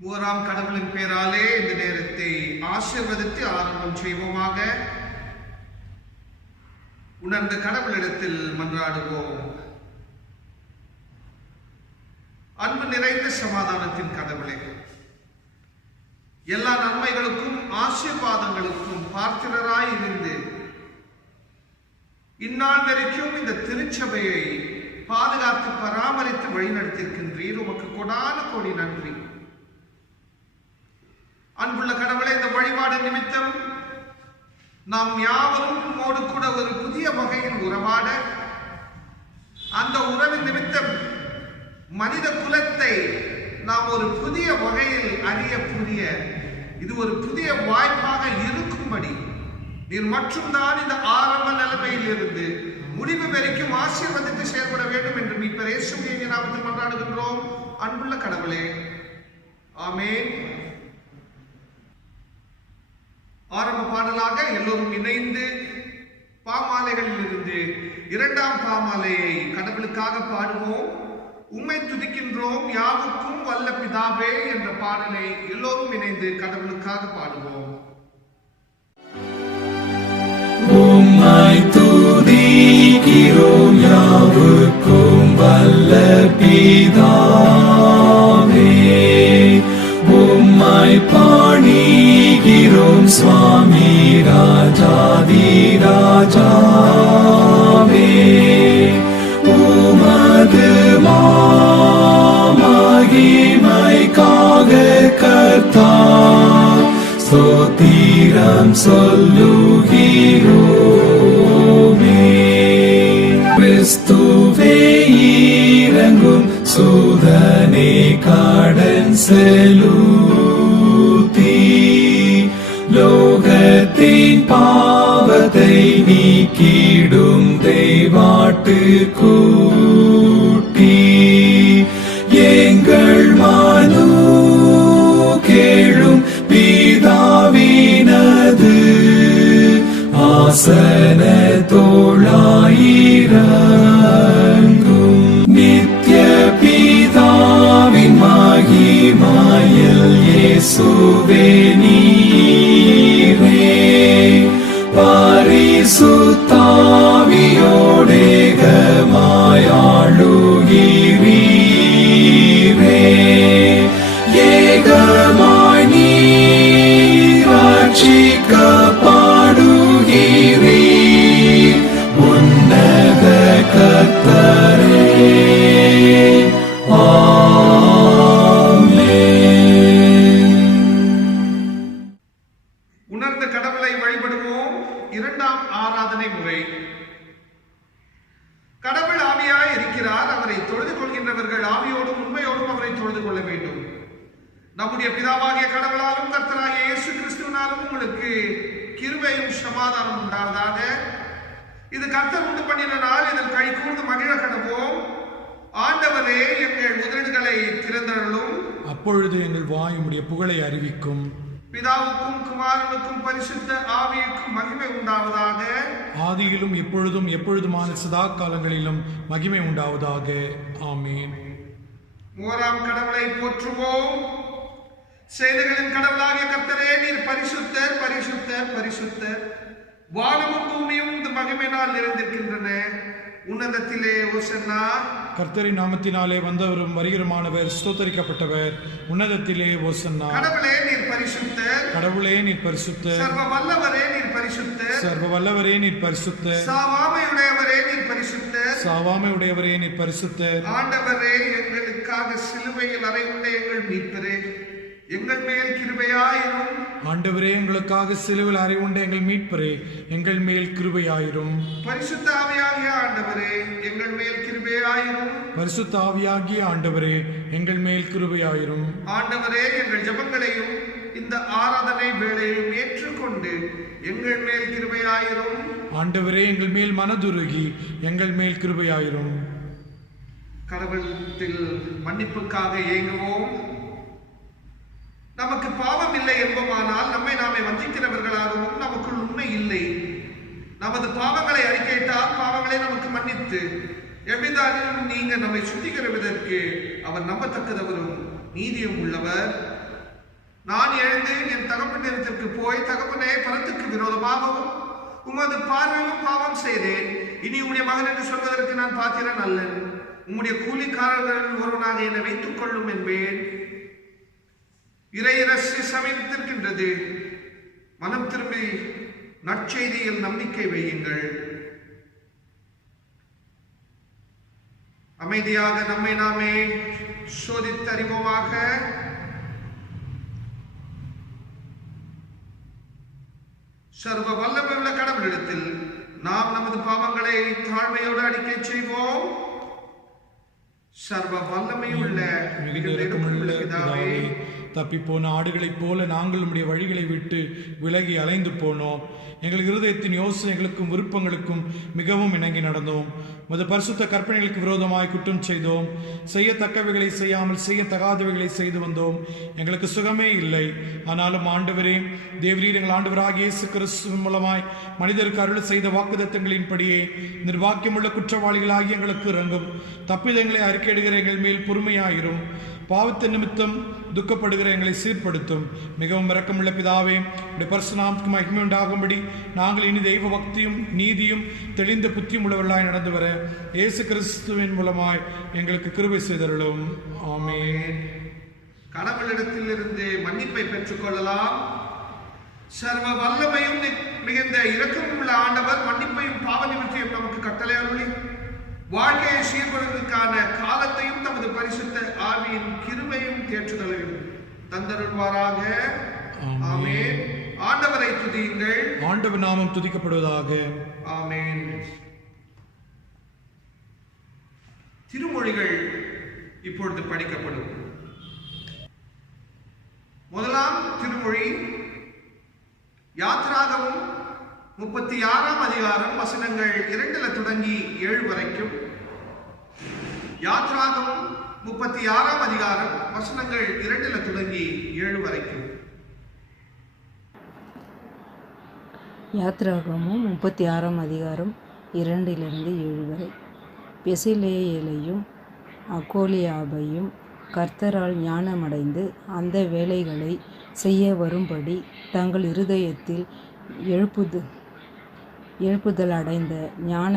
மூவராம் கடவுளின் பேராலே இந்த நேரத்தை ஆசீர்வதித்து ஆரம்பம் செய்வோமாக. உணர்ந்த கடவுளிடத்தில் மன்றாடுவோம். அன்பு நிறைந்த சமாதானத்தின் கடவுளே, எல்லா நன்மைகளுக்கும் ஆசீர்வாதங்களுக்கும் பார்த்திரராய் இருந்து இந்நாள் வரைக்கும் இந்த திருச்சபையை பாதுகாத்து பராமரித்து வழிநடத்திருக்கின்றீர். உமக்கு கொடான கோடி நன்றி. அன்புள்ள கடவுளே, இந்த வழிபாடு நிமித்தம் நாம் யாவரும் உம்மோடு கூட ஒரு புதிய வகையில் உறவாட, அந்த உறவின் நிமித்தம் மனித குலத்தை நாம் ஒரு புதிய வகையில் அறிய புரிய இது ஒரு புதிய வாய்ப்பாக இருக்கும்படி நீர் மட்டும்தான் இந்த ஆரம்ப நிலைமையில் இருந்து முடிவு வரைக்கும் ஆசீர்வதித்து செயல்பட வேண்டும் என்று மீட்பர் இயேசுவின் நாமத்தில் மன்றாடுகின்றோம். அன்புள்ள கடவுளே, ஆமென். ஆரம்ப பாடலாக எல்லோரும் இணைந்து பாமாலைகளில் இருந்து இரண்டாம் பாமாலையை கடவுளுக்காக பாடுவோம். உம்மை துதிக்கின்றோம் யாவுக்கும் வல்ல பிதாவே என்ற பாடலை எல்லோரும் இணைந்து கடவுளுக்காக பாடுவோம். உம்மை துதிக்கிறோம் யாவுக்கும் வல்ல பிதாவே, உம்மை பணிகிறோம் சுவாமி ராஜாதி ராஜாவே. உமது மகிமைக்காக கர்த்தா ஸ்தோத்திரம் சொல்லுகிறோமே. கிறிஸ்துவே இறங்கும் சூதனே கடன் செலுத்தி லோகத்தின் பாவத்தை நீக்கிடும் தெய்வாட்டு கூட்டி எங்கள் மனு கேளும் பிதாவினது ஆசன தோளாயிரங்கும் நித்ய பிதாவின் மகிமையில் இயேசுவே நீரே பரிசுத்தாவியோடேகமாயாளுகிறீரே. ஏகமாய் நீர் ரட்சிக்கப்படுகிறீர் உன்னத கர்த்தரே. உணர்ந்த கடவுளை வழிபடுவோம். இரண்டாம் ஆராதனை முறை. கடவுள் ஆவியாய் இருக்கிறார். அவரை தொழுது கொள்கின்றவர்கள் ஆவியோடும் உண்மையோடும் அவரை தொழுது கொள்ள வேண்டும். நம்முடைய பிதாவாகிய கடவுளாலும் கர்த்தராகிய இயேசு கிறிஸ்துவினாலும் உங்களுக்கு கிருபையும் சமாதானம் உண்டாவதாக. இது கர்த்தர் உண்டு பண்ணின நாள், இதில் கை கூர்ந்து மகிழ கடவோம். ஆண்டவரே, எங்கள் உதடுகளை திறந்தருளும். அப்பொழுது எங்கள் வாய் உம்முடைய புகழை அறிவிக்கும். பிதாவுக்கும் குமாரனுக்கும் பரிசுத்த ஆவியுக்கும் மகிமை உண்டாவதாக. ஆதியிலும் இப்பொழுதும் எப்பொழுதுமான சதா காலங்களிலும் மகிமை உண்டாவதாக. ஆமீன். மூவராம் கடவுளை போற்றுவோம். சேனைகளின் கடவுளாகிய கர்த்தரே, நீர் பரிசுத்தர் பரிசுத்தர் பரிசுத்தர். வானமும் பூமியும் இந்த மகிமையினால் நிறைந்திருக்கின்றன. உன்னதத்திலே ஓசன்னா. கர்த்தரின் நாமத்தினாலே வந்தவரும் வருகிறமானவர் ஸ்தோத்தரிக்கப்பட்டவர். உன்னதத்திலே ஓசன்னா. கடவுளே நீர் பரிசுத்தர். கடவுளே நீர் பரிசுத்தர். சர்வ வல்லவரே நீர் பரிசுத்தர். சர்வ வல்லவரே நீர் பரிசுத்தர். சாவாமையுடையவரே நீர் பரிசுத்தர். சாவாமை உடையவரே நீர் பரிசுத்தர். ஆண்டவரே, எங்களுக்காக சிலுவையில் அறையுண்ட எங்கள் மீட்பரே, எங்கள் மேல் கிருபையாயிரும். ஆண்டவரே, எங்களுக்காக சிலுவையில் அறையுண்ட எங்கள் மீட்பரே, எங்கள் மேல் கிருபையாயிரும். பரிசுத்த ஆவியாகிய ஆண்டவரே, எங்கள் மேல் கிருபையாயிரும். பரிசுத்த ஆவியாகிய ஆண்டவரே, எங்கள் மேல் கிருபையாயிரும். ஆண்டவரே, எங்கள் ஜெபங்களையும் இந்த ஆராதனை வேளையிலும் ஏற்றுக்கொண்டு எங்கள் மேல் கிருபையாயிரும். ஆண்டவரே, எங்கள் மேல் மனதுருகி எங்கள் மேல் கிருபையாயிரும். கடவுளத்தில் மன்னிப்புக்காக ஏங்குவோம். நமக்கு பாவம் இல்லை என்போமானால் நம்மை நாமே வஞ்சிக்கிறவர்களாகவும் நமக்குள் உண்மை இல்லை. நமது பாவங்களை அறிக்கையிட்டால் பாவங்களை நமக்கு மன்னித்து எவ்விதாலும் நீங்க நம்மை சுத்திகரிப்பதற்கு அவர் நம்பத்தக்கதவரும் நீதியும் உள்ளவர். நான் எழுந்து என் தகப்பனிடத்திற்கு போய், தகப்பனே, பரத்துக்கு விரோதமாகவும் உமது பார்வையிலும் பாவம் செய்தேன். இனி உம்முடைய மகன் என்று சொல்வதற்கு நான் பாத்திரன் அல்லன். உம்முடைய கூலிக்காரர்கள் ஒருவனாக என்னை வைத்துக் கொள்ளும் என்பேன். இறையரசு சமீபத்திருக்கின்றது. மனம் திரும்பி நற்செய்தியில் நம்பிக்கை வையுங்கள். அமைதியாக நம்மை நாமே சோதித்தறிவோமாக. சர்வ வல்லமையுள்ள கடவுளிடத்தில் நாம் நமது பாவங்களை தாழ்மையோடு அறிக்கை செய்வோம். சர்வ வல்லமையுள்ள பிதாவே, தப்பிப்போன ஆடுகளைப் போல நாங்கள் உம்முடைய வழிகளை விட்டு விலகி அலைந்து போனோம். எங்கள் இருதயத்தின் யோசனைகளுக்கும் விருப்பங்களுக்கும் மிகவும் இணங்கி நடந்தோம். உமது பரிசுத்த கற்பனைகளுக்கு விரோதமாய் குற்றம் செய்தோம். செய்யத்தக்கவைகளை செய்யாமல் செய்யத்தகாதவைகளை செய்து வந்தோம். எங்களுக்கு சுகமே இல்லை. ஆனாலும் ஆண்டவரே, தேவரீர் எங்கள் ஆண்டவராகிய இயேசு கிறிஸ்துவின் மூலமாய் மனிதருக்கு அருள் செய்த வாக்குத்தத்தங்களின்படியே நிர்வாக்கியமுள்ள குற்றவாளிகளாகி எங்களுக்கு இறங்கும். தப்பிதங்களை அறிக்கையிடுகிற எங்கள் மேல் பொறுமையாயிரும். பாவத்தின் நிமித்தம் துக்கப்படுகிற எங்களை சீர்படுத்தும். மிகவும் இரக்கமுள்ள பிதாவே, உடைய பரிசுநாமத்துக்கு மகிமை உண்டாகும்படி நாங்கள் இனி தெய்வ பக்தியும் நீதியும் தெளிந்த புத்தியும் உள்ளவர்களாய் நடந்து வர இயேசு கிறிஸ்துவின் மூலமாய் எங்களுக்கு கிருபை செய்தருளும். ஆமென். கடவுளிடத்தில் இருந்து மன்னிப்பை பெற்றுக் கொள்ளலாம். சர்வ வல்லமையும் மிகுந்த இரக்கமும் உள்ள ஆண்டவர் மன்னிப்பையும் பாவ நிவர்த்தியும் நமக்கு கட்டளை அருளி வாழ்க்கையை சீர்படுவதற்கான காலத்தையும் தமது பரிசுத்த ஆவியின் கிருபையும் தேற்றுதலையும் தந்தருள்வாராக. ஆமென். ஆண்டவரை துதியுங்கள். ஆண்டவர் நாமம் துதிக்கப்படுவதாக. ஆமென். திருமொழிகள் இப்பொழுது படிக்கப்படும். முதலாம் திருமொழி யாத்ராகமம் 36ஆம் அதிகாரம் வசனங்கள் 2 தொடங்கி 7 வரைக்கும். யாத்ராகமம் 36ஆம் அதிகாரம் வசனங்கள் 2 தொடங்கி 7 வரைக்கும். யாத்ராகமம் 36ஆம் அதிகாரம் 2 வரை. பெசிலேயேலையும் அகோலியாபையும் கர்த்தரால் ஞானமடைந்து அந்த வேலைகளை செய்ய வரும்படி தங்கள் இருதயத்தில் எழுப்புதல் அடைந்த ஞான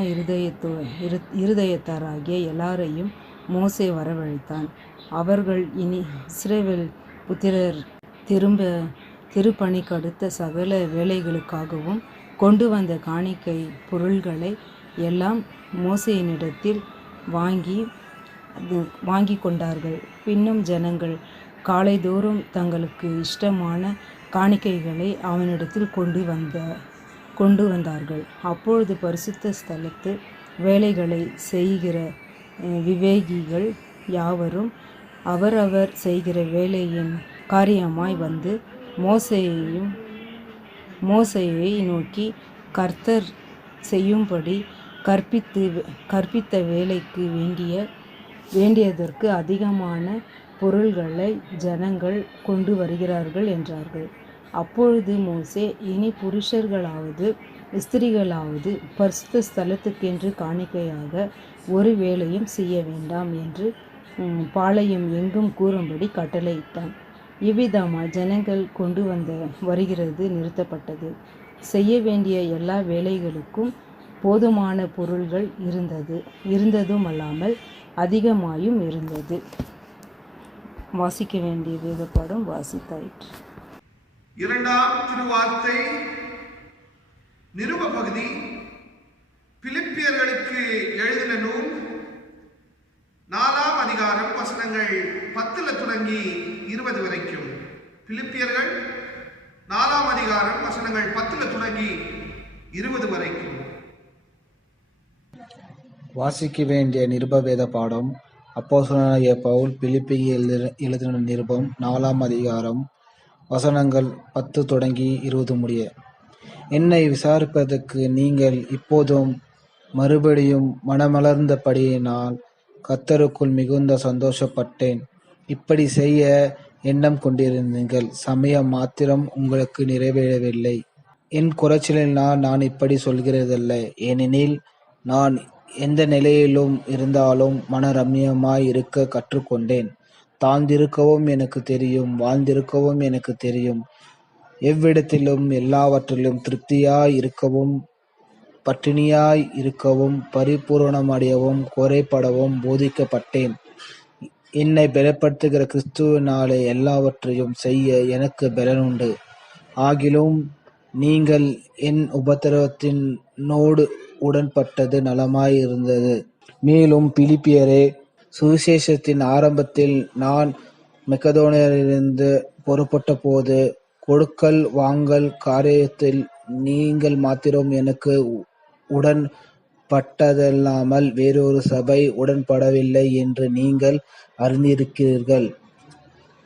இருதயத்தாராகிய எல்லாரையும் மோசே வரவழைத்தான். அவர்கள் இனி இஸ்ரவேல் புத்திரர் திருப்பணிக்கு அடுத்த சகல வேலைகளுக்காகவும் கொண்டு வந்த காணிக்கை பொருள்களை எல்லாம் மோசேயினிடத்தில் வாங்கி கொண்டார்கள். பின்னும் ஜனங்கள் காலைதோறும் தங்களுக்கு இஷ்டமான காணிக்கைகளை அவனிடத்தில் கொண்டு வந்தார்கள். அப்பொழுது பரிசுத்த ஸ்தலத்து வேலைகளை செய்கிற விவேகிகள் யாவரும் அவரவர் செய்கிற வேலையின் காரியமாய் வந்து மோசேயை நோக்கி, கர்த்தர் செய்யும்படி கற்பித்த வேலைக்கு வேண்டியதற்கு அதிகமான பொருள்களை ஜனங்கள் கொண்டு வருகிறார்கள் என்றார்கள். அப்பொழுது மோசே, இனி புருஷர்களாவது ஸ்திரீகளாவது பரிசுத்த ஸ்தலத்துக்கென்று காணிக்கையாக ஒரு வேலையும் செய்ய வேண்டாம் என்று பாளையம் எங்கும் கூறும்படி கட்டளையிட்டான். இவ்விதமாய் ஜனங்கள் கொண்டு வருகிறது நிறுத்தப்பட்டது. செய்ய வேண்டிய எல்லா வேலைகளுக்கும் போதுமான பொருள்கள் இருந்ததும் அல்லாமல் அதிகமாயும் இருந்தது. வாசிக்க வேண்டிய வேதப்பாடம் வாசித்தாயிற்று. இரண்டாம் திருவார்த்தை நிருப பகுதி பிலிப்பியர்களுக்கு எழுதின நூல் 4ஆம் அதிகாரம் வசனங்கள் 10 தொடங்கி 20 வரைக்கும். பிலிப்பியர்கள் 4ஆம் அதிகாரம் வசனங்கள் 10 தொடங்கி 20 வரைக்கும். வாசிக்க வேண்டிய நிருப வேத பாடம் அப்போஸ்தலனாகிய பவுல் பிலிப்பிக்கு எழுதின நிருபம் 4ஆம் அதிகாரம் வசனங்கள் 10 தொடங்கி 20 முடிய. என்னை விசாரிப்பதற்கு நீங்கள் இப்போதும் மறுபடியும் மனமலர்ந்தபடியினால் கர்த்தருக்குள் மிகுந்த சந்தோஷப்பட்டேன். இப்படி செய்ய எண்ணம் கொண்டிருந்தீர்கள், சமயம் மாத்திரம் உங்களுக்கு நிறைவேறவில்லை. என் குறைச்சலினால் நான் இப்படி சொல்கிறதல்ல, ஏனெனில் நான் எந்த நிலையிலும் இருந்தாலும் மனரம்யமாய் இருக்க கற்றுக்கொண்டேன். தாழ்ந்திருக்கவும் எனக்கு தெரியும், வாழ்ந்திருக்கவும் எனக்கு தெரியும். எவ்விடத்திலும் எல்லாவற்றிலும் திருப்தியாய் இருக்கவும், பட்டினியாய் இருக்கவும், பரிபூரணமடையவும், குறைபடவும் போதிக்கப்பட்டேன். என்னை பலப்படுத்துகிற கிறிஸ்துவினாலே எல்லாவற்றையும் செய்ய எனக்கு பலனுண்டு. ஆகிலும் நீங்கள் என் உபத்திரவத்தினோடு உடன்பட்டது நலமாயிருந்தது. மேலும் பிலிப்பியரே, சுவிசேஷத்தின் ஆரம்பத்தில் நான் மக்கெதோனியாவிலிருந்து புறப்பட்டபோது கொடுக்கல் வாங்கல் காரியத்தில் நீங்கள் மாத்திரம் எனக்கு உடன்பட்டதல்லாமல் வேறொரு சபை உடன்படவில்லை என்று நீங்கள் அறிந்திருக்கிறீர்கள்.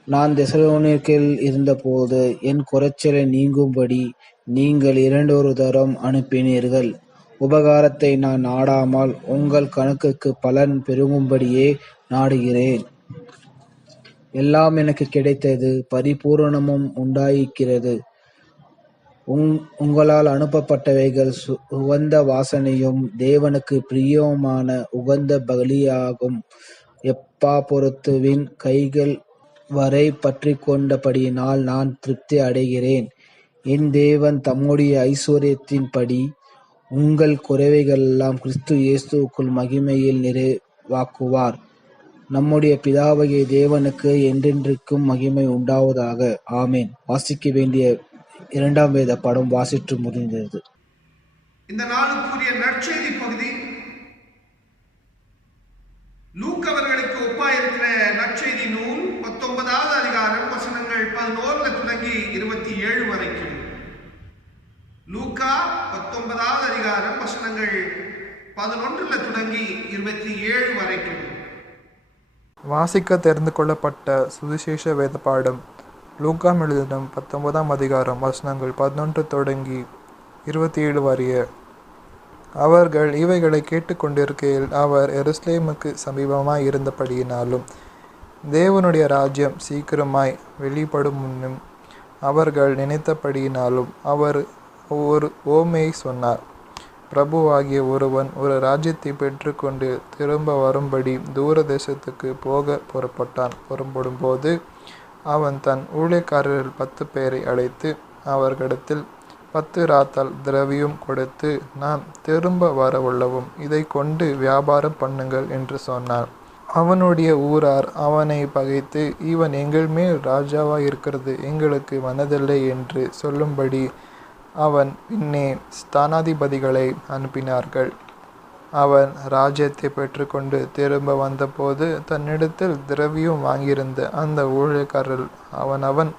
நான் தெசலோனிக்கேயில் இருந்தபோது என் குறைச்சலை நீங்கும்படி நீங்கள் 2 தரம் அனுப்பினீர்கள். உபகாரத்தை நான் நாடாமல் உங்கள் கணக்குக்கு பலன் பெருகும்படியே நாடுகிறேன். எல்லாம் எனக்கு கிடைத்தது, பரிபூரணமும் உண்டாயிருக்கிறது. உங்களால் அனுப்பப்பட்டவைகள் சுகந்த வாசனையும் தேவனுக்கு பிரியமான உகந்த பலியாகும். எப்பாப்ரோத்துவின் கைகள் வரை பற்றிக்கொண்டபடியினால் நான் திருப்தி அடைகிறேன். என் தேவன் தம்முடைய ஐசுவரியத்தின்படி உங்கள் குறைவைகளெல்லாம் கிறிஸ்து இயேசுவுக்குள் மகிமையில் நிறைவாக்குவார். நம்முடைய பிதாவாகிய தேவனுக்கு என்றென்றைக்கும் மகிமை உண்டாவதாக. ஆமென். வாசிக்க வேண்டிய 2ஆம் வேத பாடம் வாசித்து முடிந்தது. இந்த நாளுக்குரிய நற்செய்தி பகுதி லூக்கா அவர்களுக்கு ஒப்பாயிருக்கிற நற்செய்தி நூல் 19வது அதிகாரம் வசனங்கள் 11 தொடங்கி 27 வரைக்கும். லூக்கா 19வது அதிகாரம் வசனங்கள் 11 தொடங்கி 27 வரைக்கும். வாசிக்க தெரிந்து கொள்ளப்பட்ட சுவிசேஷ வேத பாடம் லூக்கா எழுதினம் 19ஆம் அதிகாரம் வசனங்கள் 11 தொடங்கி 27 வரைய. அவர்கள் இவைகளை கேட்டுக்கொண்டிருக்கையில் அவர் எருசலேமுக்கு சமீபமாய் இருந்தபடியினாலும் தேவனுடைய ராஜ்யம் சீக்கிரமாய் வெளிப்படும் முன்னும் அவர்கள் நினைத்தபடியினாலும் அவர் ஒரு ஓமையை சொன்னார். பிரபுவாகிய ஒருவன் ஒரு ராஜ்யத்தை பெற்றுக்கொண்டு திரும்ப வரும்படி தூர தேசத்துக்கு போக புறப்படும்போது அவன் தன் ஊழியக்காரர்கள் 10 பேரை அழைத்து அவர்களிடத்தில் 10 ராத்தால் திரவியம் கொடுத்து, நாம் திரும்ப வரவுள்ளவும் இதை கொண்டு வியாபாரம் பண்ணுங்கள் என்று சொன்னார். அவனுடைய ஊரார் அவனை பகைத்து, இவன் எங்கள் மேல் ராஜாவாய் இருக்கிறது எங்களுக்கு மனதில்லை என்று சொல்லும்படி அவன் பின்னே ஸ்தானாதிபதிகளை அனுப்பினார்கள். அவன் ராஜ்யத்தை பெற்றுக்கொண்டு திரும்ப வந்தபோது தன்னிடத்தில் திரவியம் வாங்கியிருந்த அந்த ஊழியக்காரர்கள் அவன்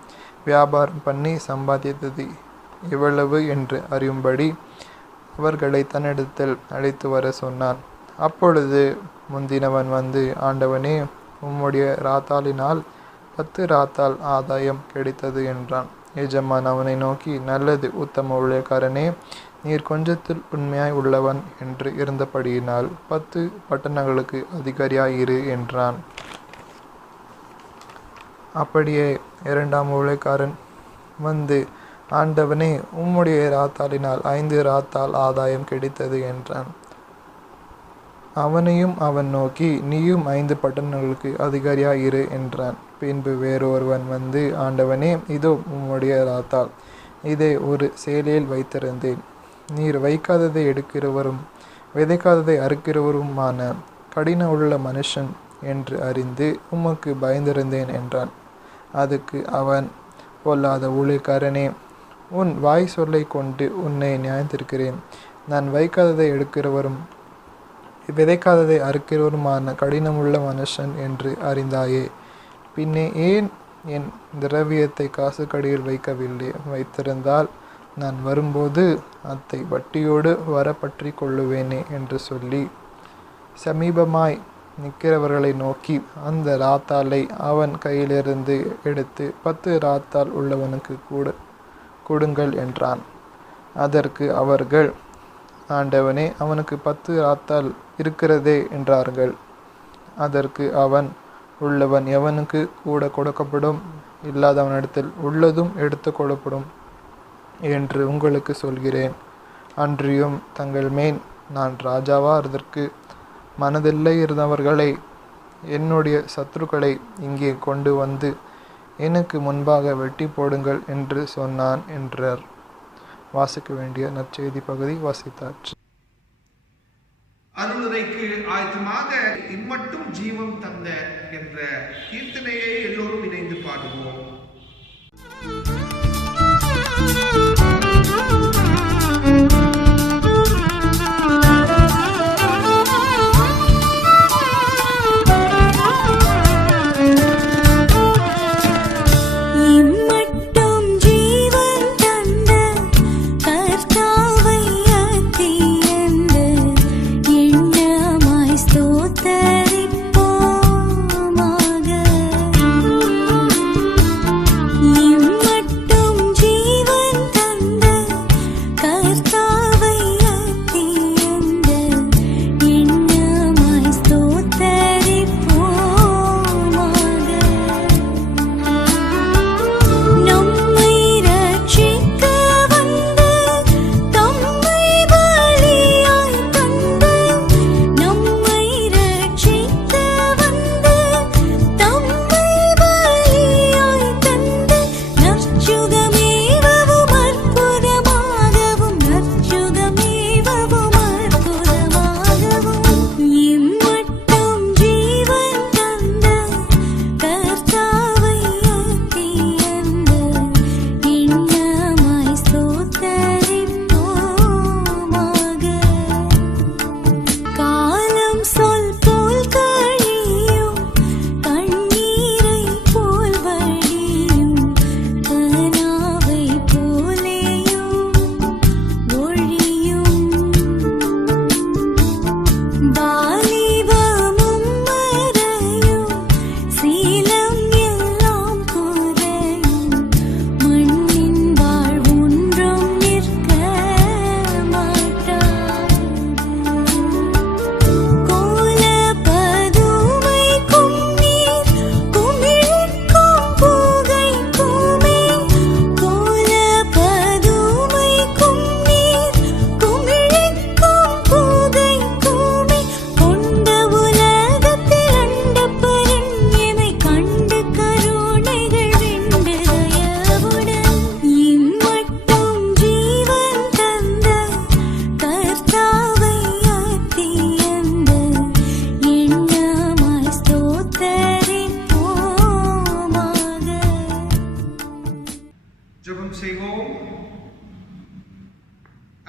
வியாபாரம் பண்ணி சம்பாதித்தது எவ்வளவு என்று அறியும்படி அவர்களை தன்னிடத்தில் அழைத்து வர சொன்னான். அப்பொழுது முந்தினவன் வந்து, ஆண்டவனே, உம்முடைய ராத்தாலினால் 10 ராத்தால் ஆதாயம் கிடைத்தது என்றான். எஜமான் அவனை நோக்கி, நல்லது உத்தம ஊழியக்காரனே, நீர் கொஞ்சத்தில் உண்மையாய் உள்ளவன் என்று இருந்தபடியினால் 10 பட்டணங்களுக்கு அதிகாரியாயிரு என்றான். அப்படியே 2ஆம் ஊழியக்காரன் வந்து, ஆண்டவனே, உம்முடைய ராத்தாலினால் 5 ராத்தால் ஆதாயம் கிடைத்தது என்றான். அவனையும் அவன் நோக்கி, நீயும் 5 பட்டணங்களுக்கு அதிகாரியாயிரு என்றான். பின்பு வேறொருவன் வந்து, ஆண்டவனே, இதோ உம்முடைய ராத்தால், இதை ஒரு சேலையில் வைத்திருந்தேன். நீர் வைக்காததை எடுக்கிறவரும் விதைக்காததை அறுக்கிறவருமான கடின உள்ள மனுஷன் என்று அறிந்து உமக்கு பயந்திருந்தேன் என்றான். அதுக்கு அவன், பொல்லாத ஊழியக்காரனே, உன் வாய் சொல்லை கொண்டு உன்னை நியாயத்திருக்கிறேன். நான் வைக்காததை எடுக்கிறவரும் விதைக்காததை அறுக்கிறவருமான கடினமுள்ள மனுஷன் என்று அறிந்தாயே. பின்னே ஏன் என் திரவியத்தை காசுக்கடியில் வைத்திருந்தால் நான் வரும்போது அதை வட்டியோடு பற்றி கொள்ளுவேனே என்று சொல்லி சமீபமாய் நிற்கிறவர்களை நோக்கி அந்த ராத்தாலை அவன் கையிலிருந்து எடுத்து 10 ராத்தால் உள்ளவனுக்கு கொடுங்கள் என்றான். அதற்கு அவர்கள், ஆண்டவனே, அவனுக்கு 10 ராத்தால் இருக்கிறதே என்றார்கள். அதற்கு அவன், உள்ளவன் எவனுக்கு கொடுக்கப்படும், இல்லாதவனிடத்தில் உள்ளதும் எடுத்து கொள்ளப்படும் என்று உங்களுக்கு சொல்கிறேன். அன்றியும் தங்கள் மேல் நான் ராஜாவா அதற்கு மனதில்லை இருந்தவர்களை என்னுடைய சத்துருக்களை இங்கே கொண்டு வந்து எனக்கு முன்பாக வெட்டி போடுங்கள் என்று சொன்னான் என்றார். வாசிக்க வேண்டிய நற்செய்தி பகுதி வாசித்தார். அருளுரைக்கு ஆயத்தமாக இம்மட்டும் ஜீவம் தந்த என்ற கீர்த்தனையை எல்லோரும் இணைந்து பாடுவோம்.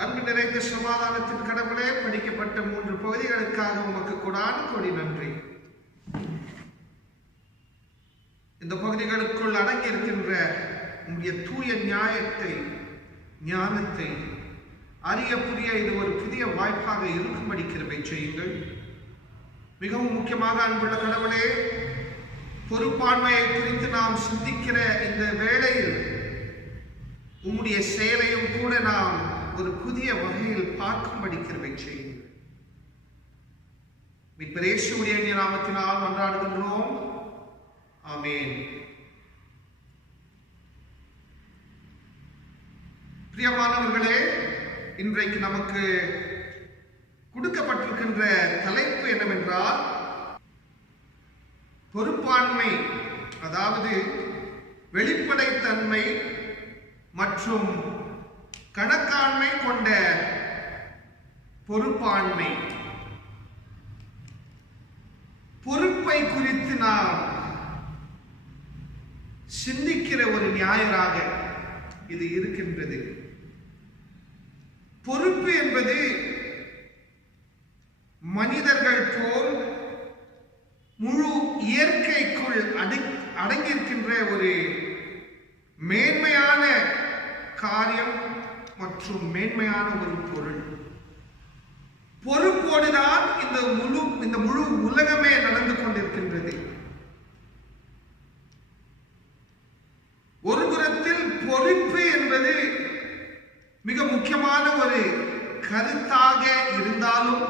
அன்பு நிறைந்த சமாதானத்தின் கடவுளே, படிக்கப்பட்ட 3 பகுதிகளுக்காக உமக்கு கொடான கோடி நன்றி. இந்த பகுதிகளுக்குள் அடங்கியிருக்கின்ற உங்களுடைய தூய நியாயத்தை, ஞானத்தை அறிய புரிய இது ஒரு புதிய வாய்ப்பாக இருக்கும்படி கிருபை செய்யுங்கள். மிகவும் முக்கியமாக அன்புள்ள கடவுளே, பொறுப்பாண்மையை குறித்து நாம் சிந்திக்கிற இந்த வேளையில் உம்முடைய செயலையும் கூட நாம் ஒரு புதிய வகையில் பார்க்கும்படி கிருபை செய்யுங்கள். மீட்பர் இயேசுவுடைய நாமத்தினால் மன்றாடுகின்றோம். ஆமென். பிரியமானவர்களே, இன்றைக்கு நமக்கு கொடுக்கப்பட்டிருக்கின்ற தலைப்பு என்னவென்றால் பொறுப்பாண்மை, அதாவது வெளிப்படைத்தன்மை மற்றும் கணக்காண்மை கொண்ட பொறுப்பாண்மை. பொறுப்பை குறித்து நாம் சிந்திக்கிற ஒரு ஞாயிறாக இது இருக்கின்றது. பொறுப்பு என்பது மனிதர்கள் போல் முழு இயற்கைக்குள் அடங்கியிருக்கின்ற ஒரு மேன்மையான காரியம் மற்றும் மேன்மையான ஒரு பொருள். பொறுப்போடுதான் இந்த முழு உலகமே நடந்து கொண்டிருக்கின்றது. ஒரு புறத்தில் பொறுப்பு என்பது மிக முக்கியமான ஒரு கருத்தாக இருந்தாலும்,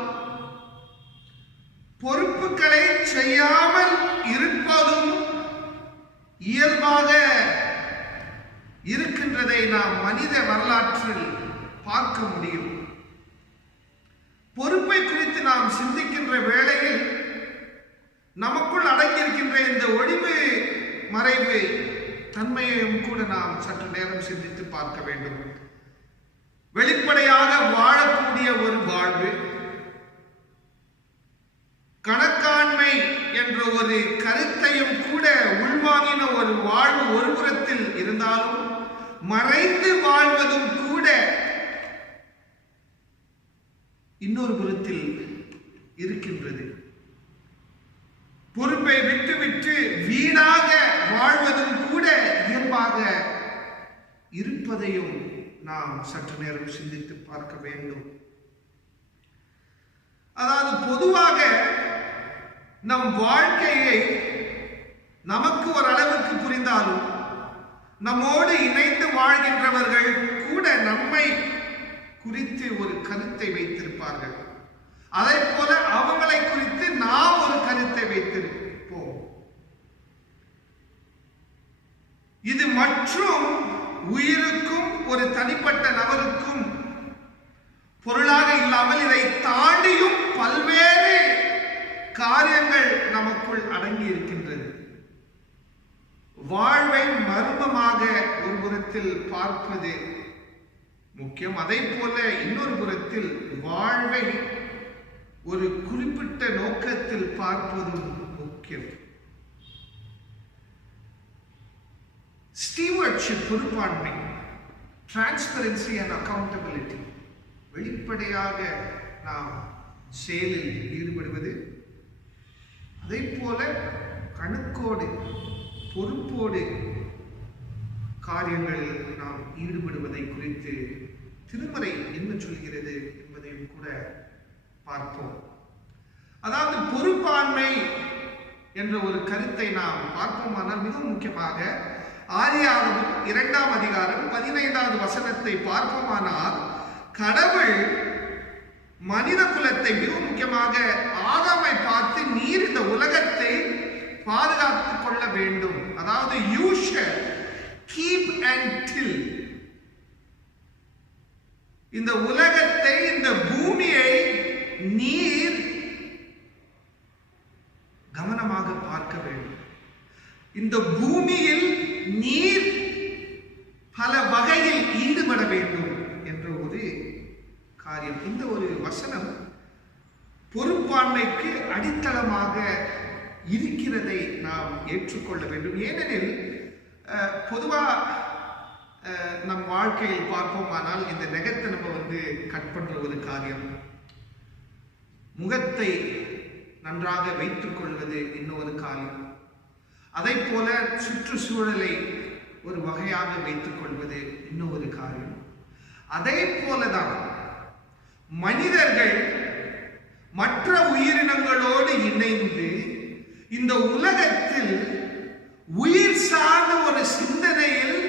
பொறுப்புகளை செய்யாமல் இருப்பதும் இயல்பாக இருக்கின்றதை நாம் மனித வரலாற்றில் பார்க்க முடியும். பொறுப்பை குறித்து நாம் சிந்திக்கின்ற வேளையில் நமக்குள் அடங்கியிருக்கின்ற இந்த ஒளிவு மறைவு தன்மையையும் கூட நாம் சற்று நேரம் சிந்தித்து பார்க்க வேண்டும். வெளிப்படையாக வாழக்கூடிய ஒரு வாழ்வு, கணக்காண்மை என்ற ஒரு கருத்தையும் கூட உள்வாங்கின ஒரு வாழ்வு ஒரு புறத்தில் இருந்தாலும், மறைந்து வாழ்வதும் கூட இன்னொரு புறத்தில் இருக்கின்றது. பொறுப்பை விட்டுவிட்டு வீணாக வாழ்வதும் கூட இயல்பாக இருப்பதையும் நாம் சற்று நேரம் சிந்தித்து பார்க்க வேண்டும். அதாவது பொதுவாக நம் வாழ்க்கையை நமக்கு ஒரு அளவுக்கு புரிந்தாலும் நம்மோடு இணைந்து வாழ்கின்றவர்கள் கூட நம்மை குறித்து ஒரு கருத்தை வைத்திருப்பார்கள். அதை போல அவங்களை குறித்து நாம் ஒரு கருத்தை வைத்திருப்போம். இது மற்றும் உயிருக்கும் ஒரு தனிப்பட்ட நபருக்கும் பொருளாக இல்லாமல் இதை தாண்டியும் பல்வேறு காரியங்கள் நமக்குள் அடங்கி இருக்கின்றது. வாழ்வை மர்மமாக ஒரு புறத்தில் பார்ப்பது முக்கியம். அதை போல இன்னொரு புறத்தில் வாழ்வை ஒரு குறிப்பிட்ட நோக்கத்தில் பார்ப்பதும் முக்கியம். ஸ்டீவர்ட்ஷிப், பொறுப்பாண்மை, டிரான்ஸ்பரன்சி அண்ட் அக்கௌண்டபிலிட்டி, வெளிப்படையாக நாம் செயலில் ஈடுபடுவது, அதை போல கணக்கோடு பொறுப்போடு காரியங்களில் நாம் ஈடுபடுவதை குறித்து திருமறை என்ன சொல்கிறது என்பதையும் கூட பார்ப்போம். அதாவது பொறுப்பாண்மை என்ற ஒரு கருத்தை நாம் பார்ப்போமானால் மிகவும் முக்கியமாக ஆதியாகமம் 2ஆம் அதிகாரம் 15வது வசனத்தை பார்ப்போமானால், கடவுள் மனித குலத்தை மிகவும் முக்கியமாக ஆதாமை பார்த்து நீர் இந்த உலகத்தை பாதுகாத்துக் கொள்ள வேண்டும், அதாவது you shall keep and till, இந்த உலகத்தை இந்த பூமியை நீர் கவனமாக பார்க்க வேண்டும், இந்த பூமியில் நீர் பல வகையில் ஈடுபட வேண்டும் என்ற ஒரு காரியம். இந்த ஒரு வசனம் பொறுப்பாண்மைக்கு அடித்தளமாக இருக்கிறதை நாம் ஏற்றுக்கொள்ள வேண்டும். ஏனெனில் பொதுவாக நம் வாழ்க்கையில் பார்ப்போமானால் இந்த நெகத்தை நம்ம கட் பண்ற ஒரு காரியம், முகத்தை நன்றாக வைத்துக் கொள்வது இன்னொரு காரியம், அதை போல சுற்றுச்சூழலை ஒரு வகையாக வைத்துக் கொள்வது இன்னொரு காரியம். அதே போலதான் மனிதர்கள் மற்ற உயிரினங்களோடு இணைந்து இந்த உலகத்தில் உயிர் சார்ந்த ஒரு சிந்தனையில்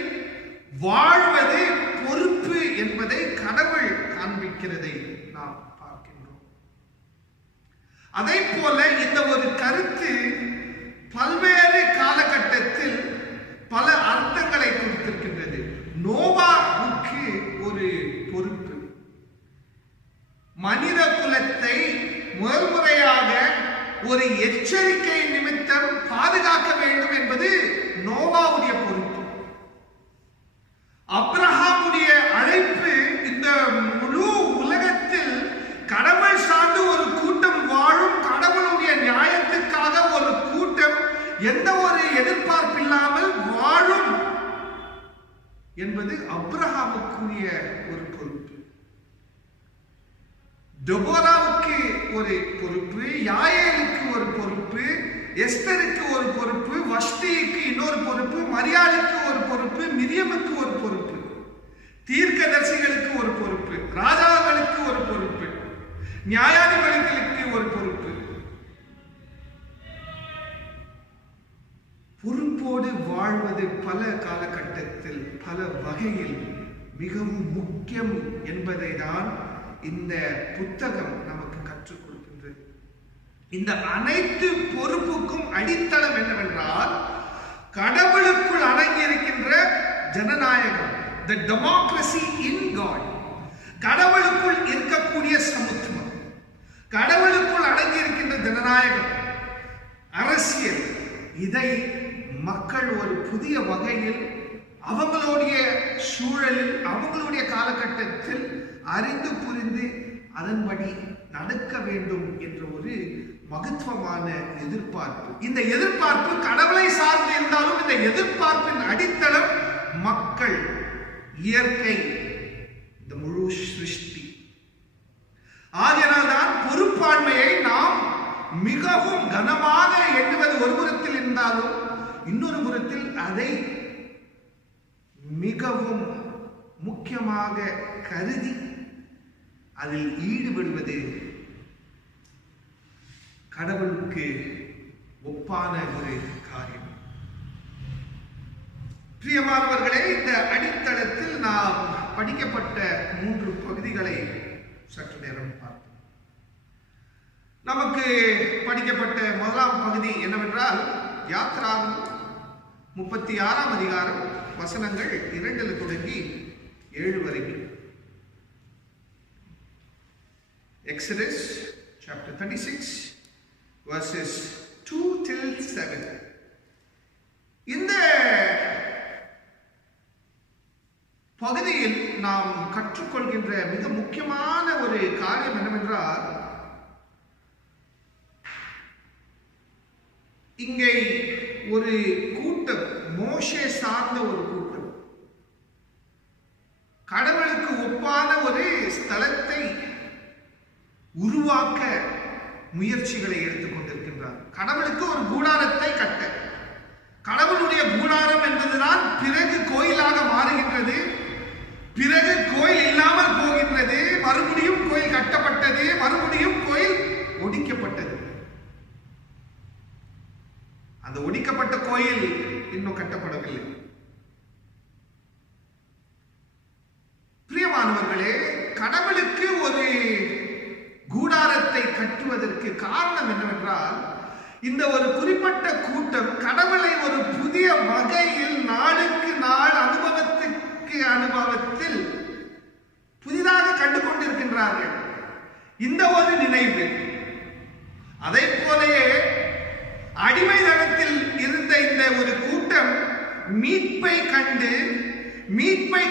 வாழ்வது பொறுப்பு என்பதை கடவுள் காண்பிக்கிறதை நாம் பார்க்கின்றோம். அதை போல இந்த ஒரு கருத்து பல்வேறு காலகட்டத்தில் பல அர்த்தங்களை கொடுத்திருக்கின்றது. நோவாவுக்கு ஒரு பொறுப்பு, மனித குலத்தை முதல் முறையாக ஒரு எச்சரிக்கை நிமித்தம் பாதுகாக்க வேண்டும் என்பது நோவாவுடைய பொறுப்பு. அப்ரஹாமுடைய அழைப்பு இந்த முழு உலகத்தில் கடவுள் சார்ந்து ஒரு கூட்டம் வாழும், கடவுளுடைய நியாயத்துக்காக ஒரு கூட்டம் எந்த ஒரு எதிர்பார்ப்பில்லாமல் வாழும் என்பது அப்ரஹாமுக்குரிய ஒரு பொறுப்பு. டெபோராவுக்கு ஒரு பொறுப்பு, யாயேலுக்கு ஒரு பொறுப்பு, எஸ்தருக்கு ஒரு பொறுப்பு, வஷ்டிக்கு இன்னொரு பொறுப்பு, மரியாளுக்கு ஒரு பொறுப்பு, மிரியமுக்கு ஒரு பொறுப்பு, தீர்க்கதரிசிகளுக்கு ஒரு பொறுப்பு, ராஜாக்களுக்கு ஒரு பொறுப்பு, நியாயாதிபதிகளுக்கு ஒரு பொறுப்பு. பொறுப்போடு வாழ்வது பல காலகட்டத்தில் பல வகையில் மிகவும் முக்கியம் என்பதை தான் இந்த புத்தகம் நமக்கு கற்றுக் கொடுக்கின்றது. இந்த அனைத்து பொறுப்புக்கும் அடித்தளம் என்னவென்றால் கடவுளுக்குள் அடங்கியிருக்கின்ற ஜனநாயகம், the democracy in God, கடவுளுக்குள் இருக்கக்கூடிய சமத்துவம், கடவுளுக்குள் அடங்கியிருக்கின்ற ஜனநாயகம், அரசியல், இதை மக்கள் ஒரு புதிய வகையில் அவங்களுடைய சூழலில் அவங்களுடைய காலகட்டத்தில் அறிந்து புரிந்து அதன்படி நடக்க வேண்டும் என்ற ஒரு மகத்துவமான எதிர்பார்ப்பு. இந்த எதிர்பார்ப்பு கடவுளை சார்ந்து இருந்தாலும் இந்த எதிர்பார்ப்பின் அடித்தளம் மக்கள், இயற்கை, இந்த முழு சிருஷ்டி. ஆகையினால்தான் பொறுப்பாண்மையை நாம் மிகவும் கனமாக எண்ணுவது ஒரு புறத்தில் இருந்தாலும் இன்னொரு புறத்தில் அதை மிகவும் முக்கியமாக கருதி அதில் ஈடுபடுவது கடவுளுக்கு ஒப்பான ஒரு காரியம். பிரியமானவர்களே, இந்த அடித்தளத்தில் நாம் படிக்கப்பட்ட 3 பகுதிகளை சற்று நேரம் பார்ப்போம். நமக்கு படிக்கப்பட்ட முதலாம் பகுதி என்னவென்றால் யாத்ராகமம் 36ஆம் அதிகாரம் வசனங்கள் 2 தொடங்கி 7 வரைக்கும். Exodus chapter 36 verses 2 till 7. இந்த பகுதியில் நாம் கற்றுக்கொள்கின்ற மிக முக்கியமான ஒரு காரியம் என்னவென்றால், இங்கே ஒரு கூட்டம், மோசே சார்ந்த ஒரு கூட்டம், கடவுளுக்கு ஒப்பான ஒரு ஸ்தலத்தை உருவாக்க முயற்சிகளை எடுத்துக் கொண்டிருக்கின்றார். கடவுளுக்கு ஒரு கூடாரத்தை கட்ட, கடவுளுடைய கூடாரம் என்பதுதான் பிறகு கோயிலாக மாறுகின்றது, பிறகு கோயில் இல்லாமல் போகின்றது, மறுபடியும் கோயில் கட்டப்பட்டது, மறுபடியும் கோயில் ஒடிக்கப்பட்டது. அந்த ஒடிக்கப்பட்ட கோயில் இன்னும் கட்டப்படவில்லை. பிரியமானவர்களே, கடவுளுக்கு ஒரு கூடாரத்தை கட்டுவதற்கு காரணம் என்னவென்றால், இந்த ஒரு குறிப்பிட்ட கூட்டம் கடவுளை ஒரு புதிய வகையில் நாளுக்கு நாள் அனுபவத்தில் புதிதாக கண்டு கொண்டிருக்கின்றார்கள். இந்த ஒரு நினைவு, அதை போலவே அடிமைதனத்தில் இருந்த இந்த ஒரு கூட்டம் மீட்பை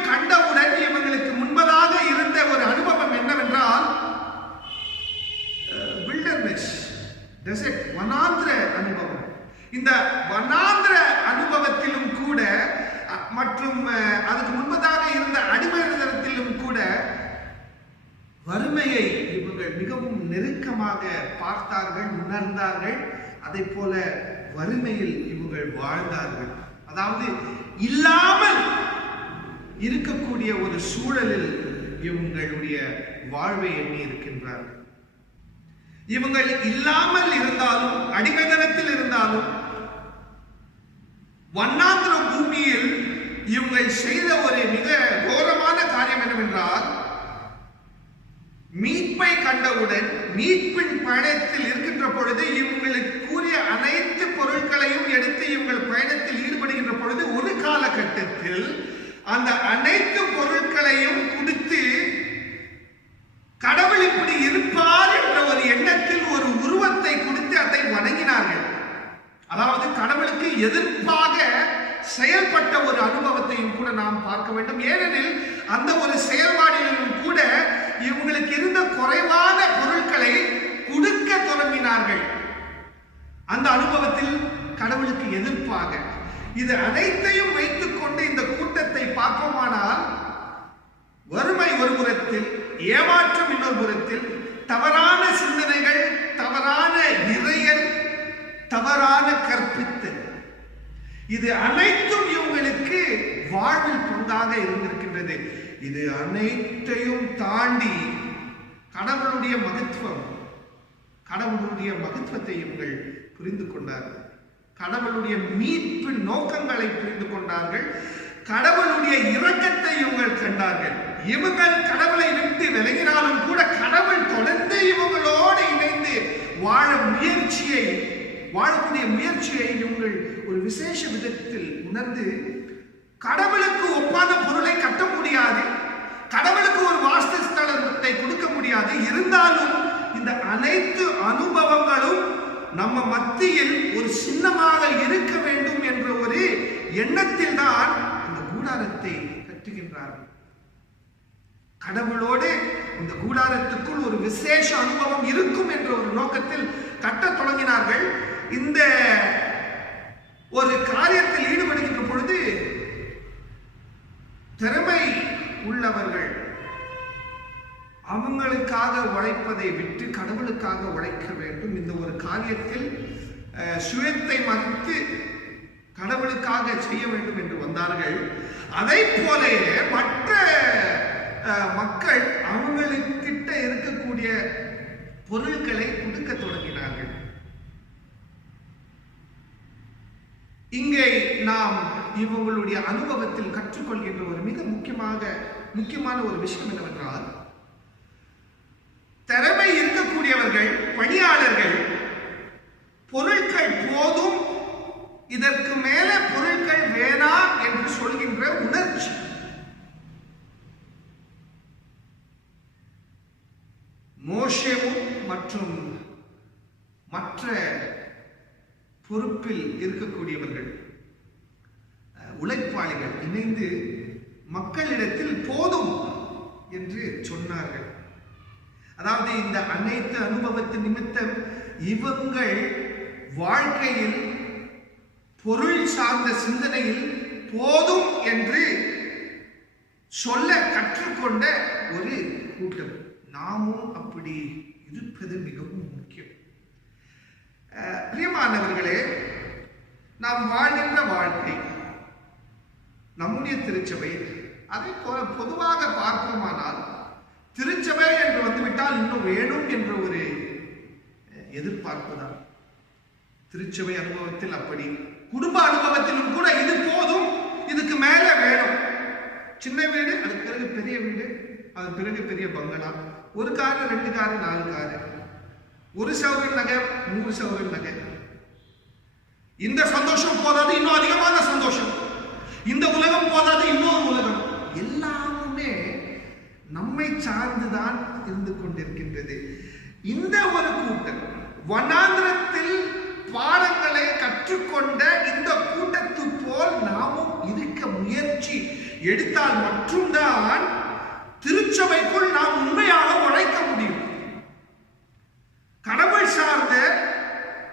கண்டவுடன் இவங்களுக்கு முன்பதாக இருந்த ஒரு அனுபவம் என்னவென்றால் வில்டர்னஸ், டெசர்ட், வனாந்திர அனுபவம். இந்த வனாந்திர அனுபவத்திலும் கூட மற்றும் அதுக்கு முன்பதாக இருந்த அடிமைதனத்திலும் கூட வறுமையை இவர்கள் மிகவும் நெருக்கமாக பார்த்தார்கள், உணர்ந்தார்கள். அதை போல வறுமையில் இவர்கள் வாழ்ந்தார்கள். அதாவது இல்லாமல் இருக்கக்கூடிய ஒரு சூழலில் இவங்களுடைய வாழ்வை எண்ணி இருக்கின்றார்கள். இவங்கள் இல்லாமல் இருந்தாலும், அடிமைதனத்தில் இருந்தாலும், வண்ணாந்திர பூமியில் இவங்கள் செய்த ஒரு மிக கோரமான காரியம் என்னவென்றால், மீட்பை கண்டவுடன் மீட்பின் பயணத்தில் இருக்கின்ற பொழுது இவங்களுக்கு கூறிய அனைத்து பொருட்களையும் எடுத்து இவங்கள் பயணத்தில் ஈடுபடுகின்ற பொழுது ஒரு காலகட்டத்தில் அந்த அனைத்து பொருட்களையும் கொடுத்து கடவுள் இப்படி இருப்பார் என்ற ஒரு எண்ணத்தில் ஒரு உருவத்தை கொடுத்து அதை வணங்கினார்கள். அதாவது கடவுளுக்கு எதிர்ப்பாக செயல்பட்ட ஒரு அனுபவத்தையும் கூட நாம் பார்க்க வேண்டும். ஏனெனில் அந்த ஒரு செயல்பாடிலும் கூட இவங்களுக்கு இருந்த குறைவான பொருட்களை கொடுக்க தொடங்கினார்கள். அந்த அனுபவத்தில் கடவுளுக்கு எதிர்ப்பாக இது அனைத்தையும் வைத்துக் கொண்டு இந்த கூட்டத்தை பார்ப்போமானால், வறுமை ஒரு புறத்தில், ஏமாற்றம் இன்னொரு புறத்தில், தவறான சிந்தனைகள், தவறான இறையல், தவறான கற்பித்தல், இது அனைத்தும் இவங்களுக்கு வாழ்வில் பங்காக இருந்திருக்கின்றது. இது அனைத்தையும் தாண்டி கடவுளுடைய மகத்துவத்தை இவங்கள் புரிந்து கொண்டார்கள். கடவுளுடைய மீட்பின் நோக்கங்களை புரிந்து கொண்டார்கள். கடவுளுடைய இரக்கத்தை இவங்கள் கண்டார்கள். இவங்கள் கடவுளை விட்டு விலகினாலும் கூட கடவுள் தொடர்ந்து இவங்களோடு இணைந்து வாழக்கூடிய முயற்சியை இவங்கள் ஒரு விசேஷ விதத்தில் உணர்ந்து, கடவுளுக்கு ஒப்பான பொருளை கட்ட முடியாது, கடவுளுக்கு ஒரு வாஸ்து ஸ்தலத்தை கொடுக்க முடியாது, இருந்தாலும் இந்த அனைத்து அனுபவங்களும் நம்ம மத்தியில் ஒரு சின்னமாக இருக்க வேண்டும் என்ற ஒரு எண்ணத்தில் தான் இந்த கூடாரத்தை கட்டுகின்றார்கள். கடவுளோடு இந்த கூடாரத்துக்குள் ஒரு விசேஷ அனுபவம் இருக்கும் என்ற ஒரு நோக்கத்தில் கட்டத் தொடங்கினார்கள். இந்த ஒரு காரியத்தில் ஈடுபடுகின்ற பொழுது திறமை உள்ளவர்கள் அவங்களுக்காக உழைப்பதை விட்டு கடவுளுக்காக உழைக்க வேண்டும். இந்த ஒரு காரியத்தில் சுயத்தை மறுத்து கடவுளுக்காக செய்ய வேண்டும் என்று வந்தார்கள். அதை போல மற்ற மக்கள் அவங்களுக்கிட்ட இருக்கக்கூடிய பொருட்களை கொடுக்க தொடங்கினார்கள். இங்கே நாம் இவங்களுடைய அனுபவத்தில் கற்றுக்கொள்கின்ற ஒரு மிக முக்கியமான ஒரு விஷயம் என்னவென்றால், திறமை இருக்கக்கூடியவர்கள், பணியாளர்கள், பொருட்கள் போதும், இதற்கு மேல பொருட்கள் வேணாம் என்று சொல்கின்ற உணர்ச்சி. மோசேவும் மற்றும் மற்ற பொறுப்பில் இருக்கக்கூடியவர்கள், உழைப்பாளிகள் இணைந்து மக்களிடத்தில் போதும் என்று சொன்னார்கள். அதாவது இந்த அனைத்து அனுபவத்தின் நிமித்தம் இவங்கள் வாழ்க்கையில் பொருள் சார்ந்த சிந்தனையில் போதும் என்று சொல்ல கற்றுக்கொண்ட ஒரு கூட்டம். நாமும் அப்படி இருப்பது மிகவும் முக்கியம். பிரியமானவர்களே, நாம் வாழ்கின்ற வாழ்க்கை, நம்முடைய திருச்சபை, அதை பொதுவாக பார்ப்போமானால் திருச்சபை என்று வந்துவிட்டால் இன்னும் வேணும் என்ற ஒரு எதிர்பார்ப்பு தான். திருச்சபை அனுபவத்தில் அப்படி, குடும்ப அனுபவத்திலும் கூட இது போதும், இதுக்கு மேல வேணும். சின்ன வீடு, அதுக்கு பிறகு பெரிய வீடு, அதன் பிறகு பெரிய பங்களா, ஒரு காரு, 2 காரு, 4 காரு, 1 சவரன் நகை, 100 சவரன் நகை. இந்த சந்தோஷம் போதாது, இன்னும் அதிகமான சந்தோஷம். இந்த உலகம் போதாது, இன்னொரு உலகம். எல்லாமே நம்மை சார்ந்துதான் இருந்து கொண்டிருக்கின்றது. இந்த ஒரு கூட்டம் வனாந்திரத்தில் பாடங்களை கற்றுக்கொண்ட இந்த கூட்டத்து போல் நாமும் இருக்க முயற்சி எடுத்தால் மட்டும்தான் திருச்சபைக்குள் நாம் உண்மையாக உழைக்க முடியும். கடவுள் சார்ந்த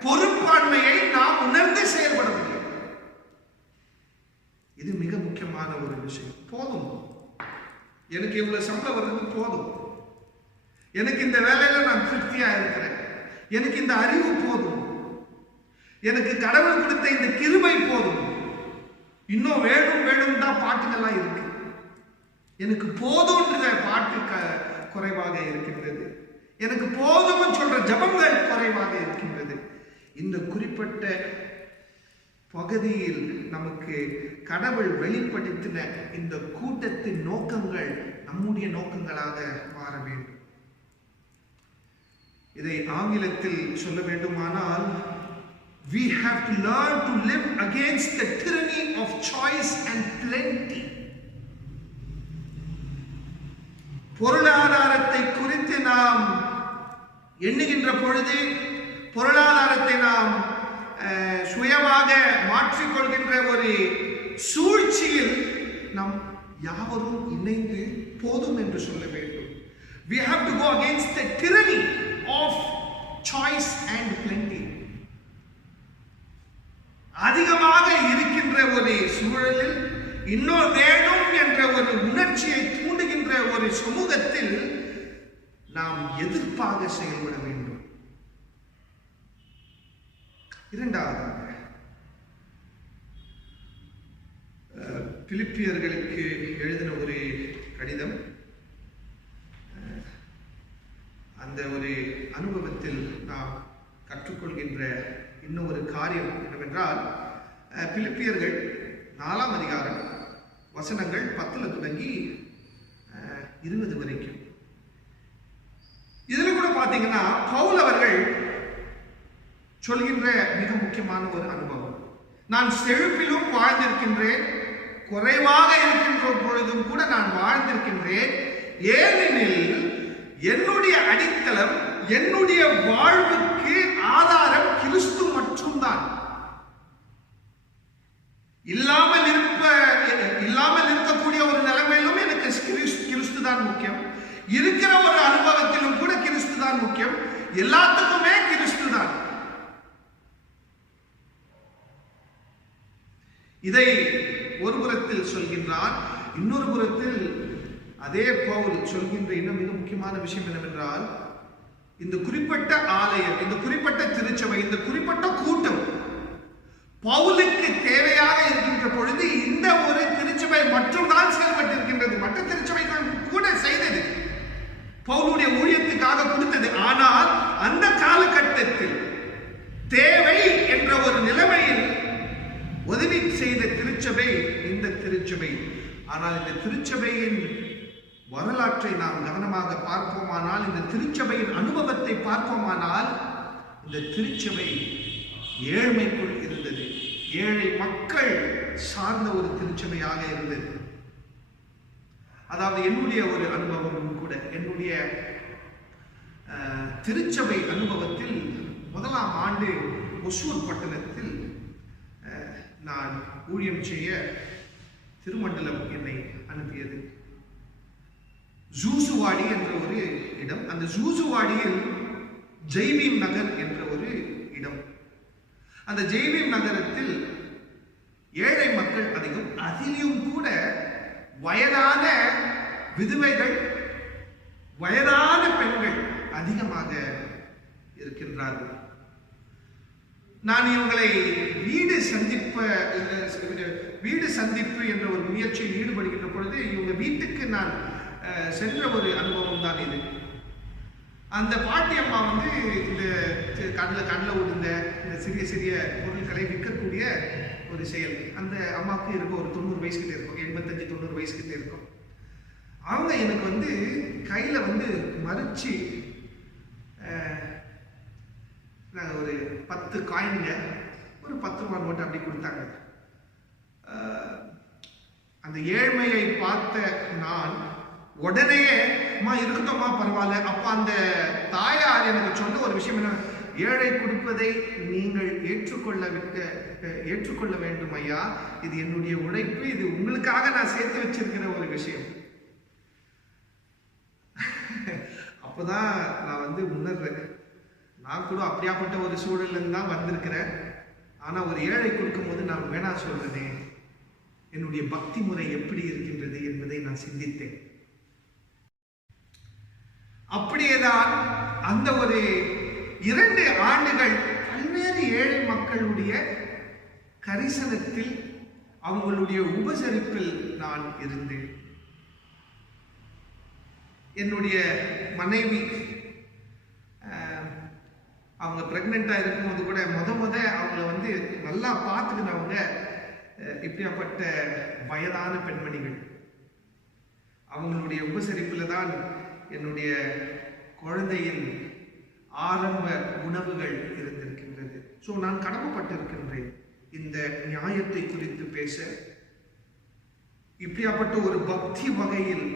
பொறுப்பாண்மையை நாம் உணர்ந்து செயல்பட முடியும். இது மிக முக்கியமான ஒரு விஷயம். போதும், எனக்கு இவ்வளவு சம்பளம் வர்றது போதும், எனக்கு இந்த வேலையில நான் திருப்தியா இருக்கிறேன், எனக்கு இந்த அறிவு போதும், எனக்கு கடவுள் கொடுத்த இந்த கிருபை போதும், இன்னும் வேணும் வேணும் தான் பாட்டுகள்லாம் இருக்கு, எனக்கு போதும்ன்ற பாட்டு குறைவாக இருக்கின்றது, எனக்கு போதும் சொல்ற ஜபங்கள் குறைவாக இருக்கின்றது. இந்த குறிப்பிட்ட பகுதியில் நமக்கு கடவுள் வெளிப்படுத்தின இந்த கூட்டத்தின் நோக்கங்கள் நம்முடைய நோக்கங்களாக மாற வேண்டும். இதை ஆங்கிலத்தில் சொல்ல வேண்டுமானால், we have to learn to live against the tyranny of choice and plenty. பொருளாதாரத்தை குறித்து நாம் எண்ணுகின்ற பொழுது, பொருளாதாரத்தை நாம் சுயமாக மாற்றிக்கொள்கின்ற ஒரு சூழ்ச்சியில் நாம் யாவரும் இணைந்து போதும் என்று சொல்ல வேண்டும். We have to go against the tyranny of choice and plenty. அதிகமாக இருக்கின்ற ஒரு சூழலில் இன்னும் வேணும் என்ற ஒரு உணர்ச்சியை தூண்டுகின்ற ஒரு சமூகத்தில் நாம் எதிர்ப்பாக செயல்பட வேண்டும். இரண்டாவதாக, பிலிப்பியர்களுக்கு எழுதின ஒரு கடிதம், அந்த ஒரு அனுபவத்தில் நாம் கற்றுக்கொள்கின்ற இன்னும் ஒரு காரியம் என்னவென்றால், பிலிப்பியர்கள் 4ஆம் அதிகாரம் வசனங்கள் 10 தொடங்கி 20 வரைக்கும். இதுல கூட பாத்தீங்கன்னா பவுல் அவர்கள் சொல்கின்ற மிக முக்கியமான ஒரு அனுபவம். நான் செழிப்பிலும் வாழ்ந்திருக்கின்றேன், குறைவாக இருக்கின்ற பொழுதும் கூட நான் வாழ்ந்திருக்கின்றேன், ஏனெனில் என்னுடைய அடித்தளம் என்னுடைய வாழ்வுக்கு ஆதாரம் கிறிஸ்து மட்டும்தான். இல்லாமல் இருக்கக்கூடிய ஒரு நிலைமையிலும் எனக்கு கிறிஸ்து தான் முக்கியம். இருக்கிற ஒரு அனுபவத்திலும் கூட கிறிஸ்து தான் முக்கியம். எல்லாத்துக்குமே கிறிஸ்து தான். இதை ஒரு புறத்தில் சொல்கின்றார். இன்னொரு புறத்தில் அதே பவுல் சொல்கின்ற இன்னும் மிக முக்கியமான விஷயம் என்னவென்றால், இந்த குறிப்பிட்ட ஆலயம், இந்த குறிப்பிட்ட திருச்சபை, இந்த குறிப்பிட்ட கூட்டம் பவுலுக்கு தேவையாக இருக்கின்ற பொழுது இந்த ஒரு திருச்சபை மட்டும்தான் செயல்பட்டிருக்கின்றது. மற்ற திருச்சபைகள் கூட செய்தது, பவுலுடைய ஊழியத்துக்காக கொடுத்தது. ஆனால் அந்த காலகட்டத்தில் தேவை என்ற ஒரு நிலைமையில் உதவி செய்த திருச்சபை இந்த திருச்சபை. ஆனால் இந்த திருச்சபையின் வரலாற்றை நாம் கவனமாக பார்ப்போமானால், இந்த திருச்சபையின் அனுபவத்தை பார்ப்போமானால், இந்த திருச்சபை ஏழ்மைக்குள் இருந்தது. ஏழை மக்கள் சார்ந்த ஒரு திருச்சபையாக இருந்தது. அதாவது என்னுடைய ஒரு அனுபவமும் கூட, என்னுடைய திருச்சபை அனுபவத்தில் முதலாம் ஆண்டு ஒசூர் பட்டணத்தில் நான் ஊழியம் செய்ய திருமண்டலம் என்னை அனுப்பியது. ஜூசுவாடி என்ற ஒரு இடம். அந்த ஜூசுவாடியில் ஜெய்பீம் நகர் என்ற ஒரு இடம். அந்த ஜெய்பீம் நகரத்தில் ஏழை மக்கள் அதிகம். அதிலும் கூட வயதான விதவைகள், வயதான பெண்கள் அதிகமாக இருக்கின்றார்கள். நான் இவங்களை வீடு சந்திப்பு என்ற ஒரு முயற்சியில் ஈடுபடுகின்ற பொழுது இவங்க வீட்டுக்கு நான் சென்ற ஒரு அனுபவம் தான் இது. அந்த பாட்டியம்மா வந்து இந்த கண்ணில் விழுந்த இந்த சிறிய சிறிய பொருட்களை விற்கக்கூடிய ஒரு செயல். அந்த அம்மாவுக்கு இருக்கும் ஒரு 90 வயசுக்கிட்ட இருக்கும், 85-90 வயசுக்கிட்ட இருக்கும். அவங்க எனக்கு வந்து கையில் வந்து மறிச்சு ஒரு 10 காயினுங்க, ஒரு 10 ரூபா நோட்டு அப்படி கொடுத்தாங்க. அந்த ஏழ்மையை பார்த்த நான் உடனே இருக்கட்டும்மா பரவாயில்ல. அப்ப அந்த தாயார் எனக்கு சொன்ன ஒரு விஷயம் என்ன, ஏழை கொடுப்பதை நீங்கள் ஏற்றுக்கொள்ள வேண்டும் ஐயா, இது என்னுடைய உழைப்பு, இது உங்களுக்காக நான் சேர்த்து வச்சிருக்கிற ஒரு விஷயம். அப்போதான் நான் வந்து உணர்றேன், நான் கூட அப்படியாப்பட்ட ஒரு சூழல்ல தான் வந்திருக்கிறேன். ஆனா ஒரு ஏழை கொடுக்கும் போது நான் வேணா சொல்றேனே, என்னுடைய பக்தி முறை எப்படி இருக்கின்றது என்பதை நான் சிந்தித்தேன். அப்படியேதான் அந்த ஒரு 2 ஆண்டுகள் பல்வேறு ஏழை மக்களுடைய கரிசனத்தில், அவங்களுடைய உபசரிப்பில் நான் இருந்தேன். என்னுடைய மனைவி அவங்க பிரெக்னெண்டா இருக்கும்போது கூட முத அவங்கள வந்து நல்லா பார்த்துக்கினவங்க இப்படியாப்பட்ட வயதான பெண்மணிகள். அவங்களுடைய உபசரிப்பில் தான் என்னுடைய குழந்தையின் ஆரம்ப உணவுகள் இருந்திருக்கின்றது. ஸோ நான் கடமைப்பட்டிருக்கின்றேன் இந்த நியாயத்தை குறித்து பேச. இப்படியாப்பட்ட ஒரு பக்தி வகையில்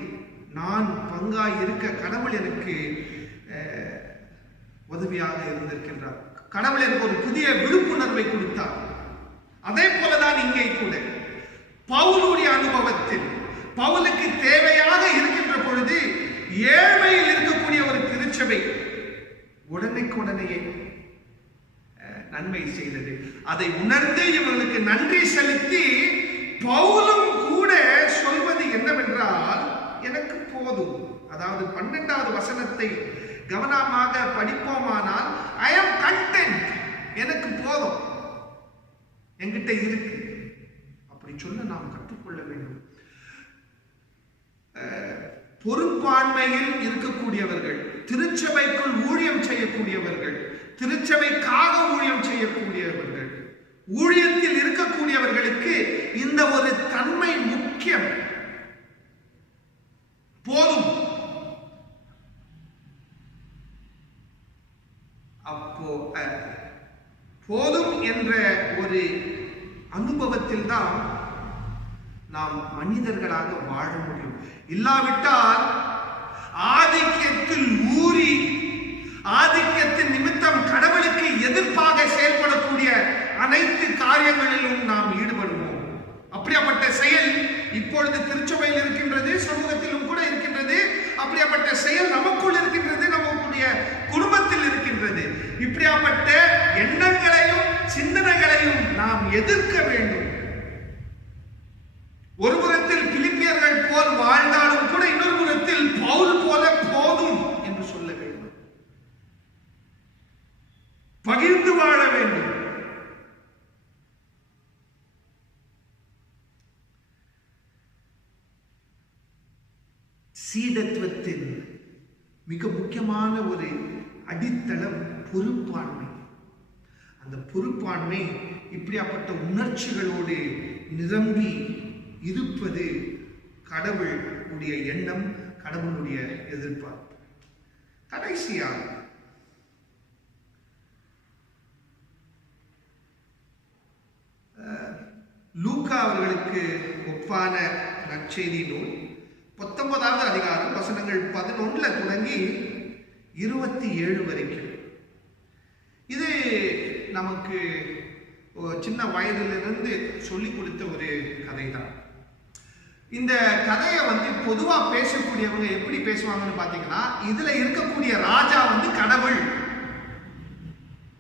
நான் பங்காய் இருக்க கடவுள் எனக்கு உதவியாக இருந்திருக்கின்றார். கடவுள் எனக்கு ஒரு புதிய விழிப்புணர்வை கொடுத்தார். அதே போலதான் இங்கே கூட பவுலுடைய அனுபவத்தில் பவுலுக்கு தேவையாக இருக்கின்ற பொழுது ஏழ்மையில் இருக்கக்கூடிய ஒரு திருச்சபை உடனேயே நன்மை செய்தது. அதை உணர்ந்து இவர்களுக்கு நன்றி செலுத்தி பவுலும் கூட சொல்வது என்னவென்றால், எனக்கு போதும். அதாவது 12வது வசனத்தை கவனமாக படிப்போமானால், ஐ ஆம் கண்டென்ட், எனக்கு போதும், என்கிட்ட இருக்கு, அப்படி சொல்ல நாம் கற்றுக்கொள்ள வேண்டும். பொறுப்பாண்மையில் இருக்கக்கூடியவர்கள், திருச்சபைக்குள் ஊழியம் செய்யக்கூடியவர்கள், திருச்சபைக்காக ஊழியம் செய்யக்கூடியவர்கள், ஊழியத்தில் இருக்கக்கூடியவர்களுக்கு இந்த ஒரு தன்மை முக்கியம். போதும். அப்போ போதும் என்ற ஒரு அனுபவத்தில் தான் நாம் மனிதர்களாக வாழ முடியும். இல்லாவிட்டால் ஆதிக்கத்தில் ஊறி ஆதிக்கத்தின் நிமித்தம் கடவுளுக்கு எதிர்ப்பாக செயல்படக்கூடிய அனைத்து காரியங்களிலும் நாம் ஈடுபடுவோம். அப்படியாப்பட்ட செயல் இப்பொழுது திருச்சபையில் இருக்கின்றது, சமூகத்திலும் கூட இருக்கின்றது. அப்படியாப்பட்ட செயல் நமக்குள் இருக்கின்றது, நம்முடைய குடும்பத்தில் இருக்கின்றது. இப்படியாப்பட்ட எண்ணங்களையும் சிந்தனைகளையும் நாம் எதிர்க்க வேண்டும். ஒரு புறத்தில் பிலிப்பியர்கள் போல் வாழ்ந்தாலும் கூட இன்னொரு புறத்தில் பவுல் போல போதும் என்று சொல்ல வேண்டும். பகிர்ந்து வாழ வேண்டும். சீடத்துவத்தின் மிக முக்கியமான ஒரு அடித்தளம் பொறுப்பாண்மை. அந்த பொறுப்பாண்மை இப்படியாப்பட்ட உணர்ச்சிகளோடு நிரம்பி இருப்பது கடவுளுடைய எண்ணம், கடவுளுடைய எதிர்பார்ப்பு. கடைசியாக லூக்கா அவர்களுக்கு ஒப்பான நற்செய்தி நூல் 19வது அதிகாரம் வசனங்கள் 11 தொடங்கி 27 வரைக்கும். இது நமக்கு சின்ன வயதிலிருந்து சொல்லிக் கொடுத்த ஒரு கதை தான். இந்த கதையை பொதுவா பேசக்கூடியவங்க எப்படி பேசுவாங்கன்னு பாத்தீங்கன்னா, இதுல இருக்கக்கூடிய ராஜா கடவுள்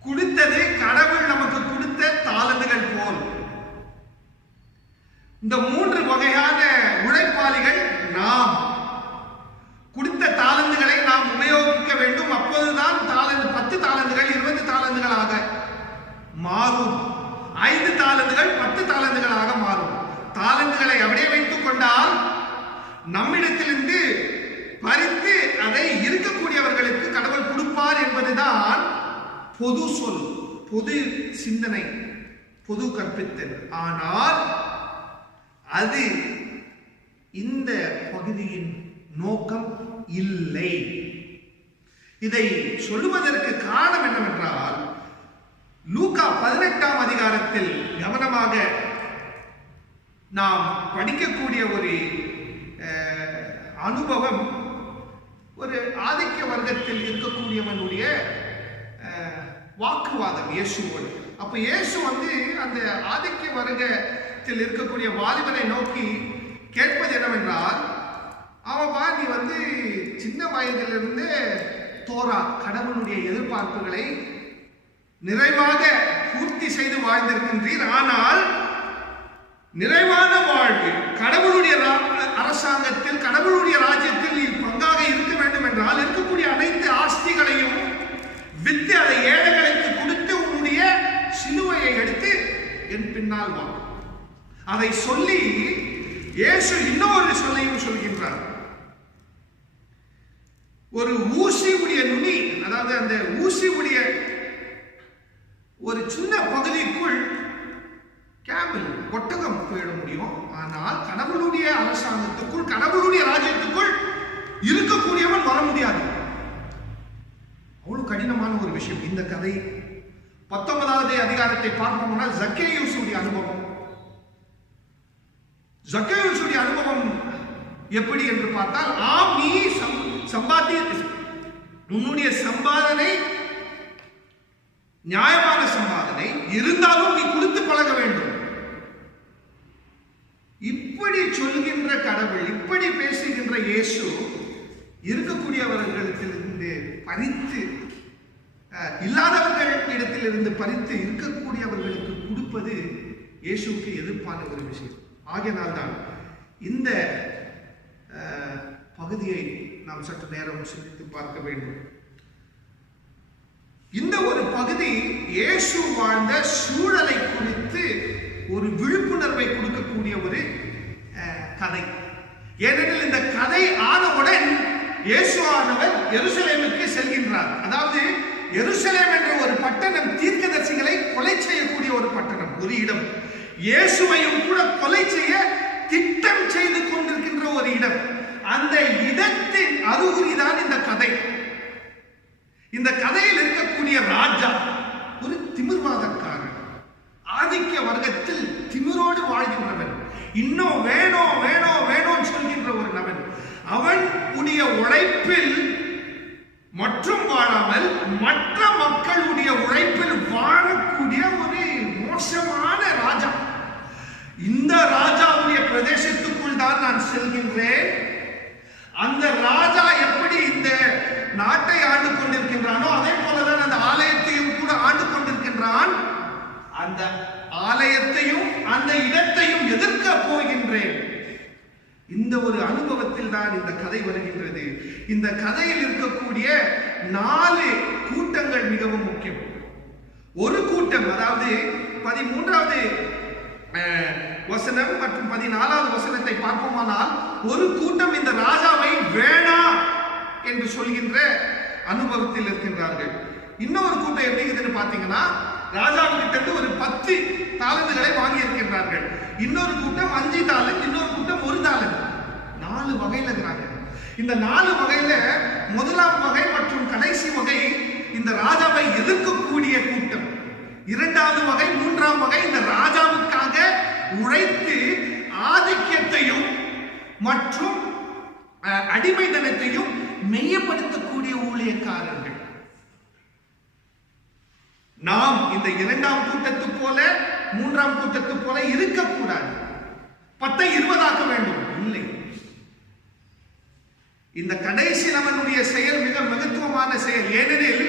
கொடுத்தது, கடவுள் நமக்கு கொடுத்த தாளந்துகள் போல். இந்த 3 வகையான உழைப்பாளிகள் நாம் கொடுத்த தாளந்துகளை நாம் உபயோகிக்க வேண்டும். அப்போதுதான் 10 தாளந்துகள் 20 தாளந்துகளாக மாறும். 5 தாளந்துகள் 10 தாளந்துகளாக மாறும். தாளந்துகளை அப்படியே வைத்துக் கொண்டால் நம்மிடத்திலிருந்து பறித்து அதை இருக்கக்கூடியவர்களுக்கு கடவுள் கொடுப்பார் என்பதுதான் பொது சொல், பொது சிந்தனை, பொது கற்பித்தல். ஆனால் அது இந்த பகுதியின் நோக்கம் இல்லை. இதை சொல்லுவதற்கு காரணம் என்னவென்றால், லூக்கா 18ஆம் அதிகாரத்தில் கவனமாக நாம் படிக்கக்கூடிய ஒரு அனுபவம், ஒரு ஆதிக்க வர்க்கத்தில் இருக்கக்கூடியவனுடைய வாக்குவாதம் இயேசுவோடு. அப்ப இயேசு அந்த ஆதிக்க வர்க்கத்தில் இருக்கக்கூடிய வாலிபனை நோக்கி கேட்பது என்னவென்றால், அவன்பா நீ சின்ன வயதிலிருந்து தோரா கடவுளுடைய எதிர்பார்ப்புகளை நிறைவாக பூர்த்தி செய்து வாழ்ந்திருக்கின்றீர். ஆனால் நிறைவான வாழ்வு, கடவுளுடைய அரசாங்கத்தில், கடவுளுடைய ராஜ்யத்தில் நீ பங்காக இருக்க வேண்டும் என்றால் இருக்கக்கூடிய அனைத்து ஆஸ்திகளையும் வித்து அதை ஏழைகளுக்கு கொடுத்து உன்னுடைய சிலுவையை எடுத்து என் பின்னால் வா. அதை சொல்லி இயேசு இன்னொரு சொல்லையும் சொல்கின்றார். ஒரு ஊசி உடைய நுனி, அதாவது அந்த ஊசி உடைய ஒரு சின்ன பகுதிக்குள் கேமல், ஒட்டகம் போயிட முடியும். ஆனால் கடவுளுடைய அரசாங்கத்துக்குள், கடவுளுடைய ராஜ்யத்துக்குள் இருக்கக்கூடியவன் வர முடியாது. அவ்வளவு கடினமான ஒரு விஷயம் இந்த கதை. 19வது அதிகாரத்தை பார்ப்போம்னா ஜக்கேயுடைய அனுபவம். ஜக்கேயுடைய அனுபவம் எப்படி என்று பார்த்தால், ஆம் நீ உன்னுடைய சம்பாதனை நியாயமான சம்பாதனை இருந்தாலும் நீ கொடுத்து பழக வேண்டும். இப்படி சொல்கின்ற கடவுள், இப்படி பேசுகின்ற இயேசு இருக்கக்கூடியவர்களிடத்திலிருந்து பறித்து, இல்லாதவர்களிடத்திலிருந்து பறித்து இருக்கக்கூடியவர்களுக்கு கொடுப்பது இயேசுக்கு எதிர்ப்பான ஒரு விஷயம். ஆகையினால்தான் இந்த பகுதியை நாம் சற்று நேரம் சிந்தித்து பார்க்க வேண்டும். இந்த ஒரு பகுதி இயேசு வாழ்ந்த சூழலை குறித்து ஒரு விழிப்புணர்வை கொடுக்கக்கூடிய ஒரு கதை. ஏனெனில் இந்த கதை ஆனவுடன் இயேசு ஆனவர் எருசலேமுக்கு செல்கின்றார். அதாவது எருசலேம் என்ற ஒரு பட்டணம் தீர்க்கதரிசிகளை கொலை செய்யக்கூடிய ஒரு பட்டணம், ஒரு இடம். இயேசுவையும் கூட கொலை செய்ய திட்டம் செய்து கொண்டிருக்கின்ற ஒரு இடம். அந்த இடத்தின் அறிகுறிதான் இந்த கதை. இந்த கதையில் இருக்கக்கூடிய ராஜா ஒரு திமிர்வாதக்காரன், ஆதிக்க வர்க்கத்தில் திமிரோடு வாழ்கின்றவன், இன்னும் வேணும் வேணும் வேணும் சொல்கின்ற ஒரு நபன். அவன் உடைய உழைப்பில் மற்றும் வாழாமல் மற்ற மக்களுடைய உழைப்பில் வாழக்கூடிய ஒரு மோசமான ராஜா. இந்த ராஜாவுடைய பிரதேசத்துக்குள் தான் நான் செல்கின்றேன். அந்த ராஜா எப்படி இந்த நாட்டை ஆண்டு கொண்டிருக்கின்றானோ அதே போலதான் அந்த ஆலயத்தையும் கூட ஆண்டு கொண்டிருக்கின்றான். அந்த ஆலயத்தையும் அந்த இடத்தையும் எதிர்க்க போகின்றேன். இந்த ஒரு அனுபவத்தில் தான் இந்த கதை வருகின்றது. இந்த கதையில் இருக்கக்கூடிய 4 கூட்டங்கள் மிகவும் முக்கியம். ஒரு கூட்டம், அதாவது 13வது வசனம் மற்றும் 14வது வசனத்தை பார்ப்போமானால், ஒரு கூட்டம் இந்த ராஜாவை வேணாம் என்று சொல்கின்ற அனுபவத்தில் இருக்கின்றார்கள். இன்னொரு கூட்டம் எப்படி இருக்குதுன்னு பாத்தீங்கன்னா, ராஜாவுக்கிட்ட இருந்து ஒரு 10 தாலந்துகளை வாங்கி இருக்கின்றார்கள். இன்னொரு கூட்டம் 5 தாலந்து, இன்னொரு கூட்டம் 1 தாலந்து. 4 வகையில இருக்கிறாங்க. இந்த 4 வகையில முதலாம் வகை மற்றும் கடைசி வகை இந்த ராஜாவை எதிர்க்கக்கூடிய கூட்டம். 2வது வகை, 3ஆம் வகை இந்த ராஜாவுக்காக உழைத்து ஆதிக்கத்தையும் மற்றும் அடிமைத்தனத்தையும் மெய்யப்படுத்தக்கூடிய ஊழியக்காரர்கள். நாம் இந்த 2ஆம் கூட்டத்து போல 3ஆம் கூட்டத்து போல இருக்கக்கூடாது. 10 20 ஆக்க வேண்டும், இல்லை. இந்த கடைசி நம்மளுடைய செயல் மிக மகத்துவமான செயல். ஏனெனில்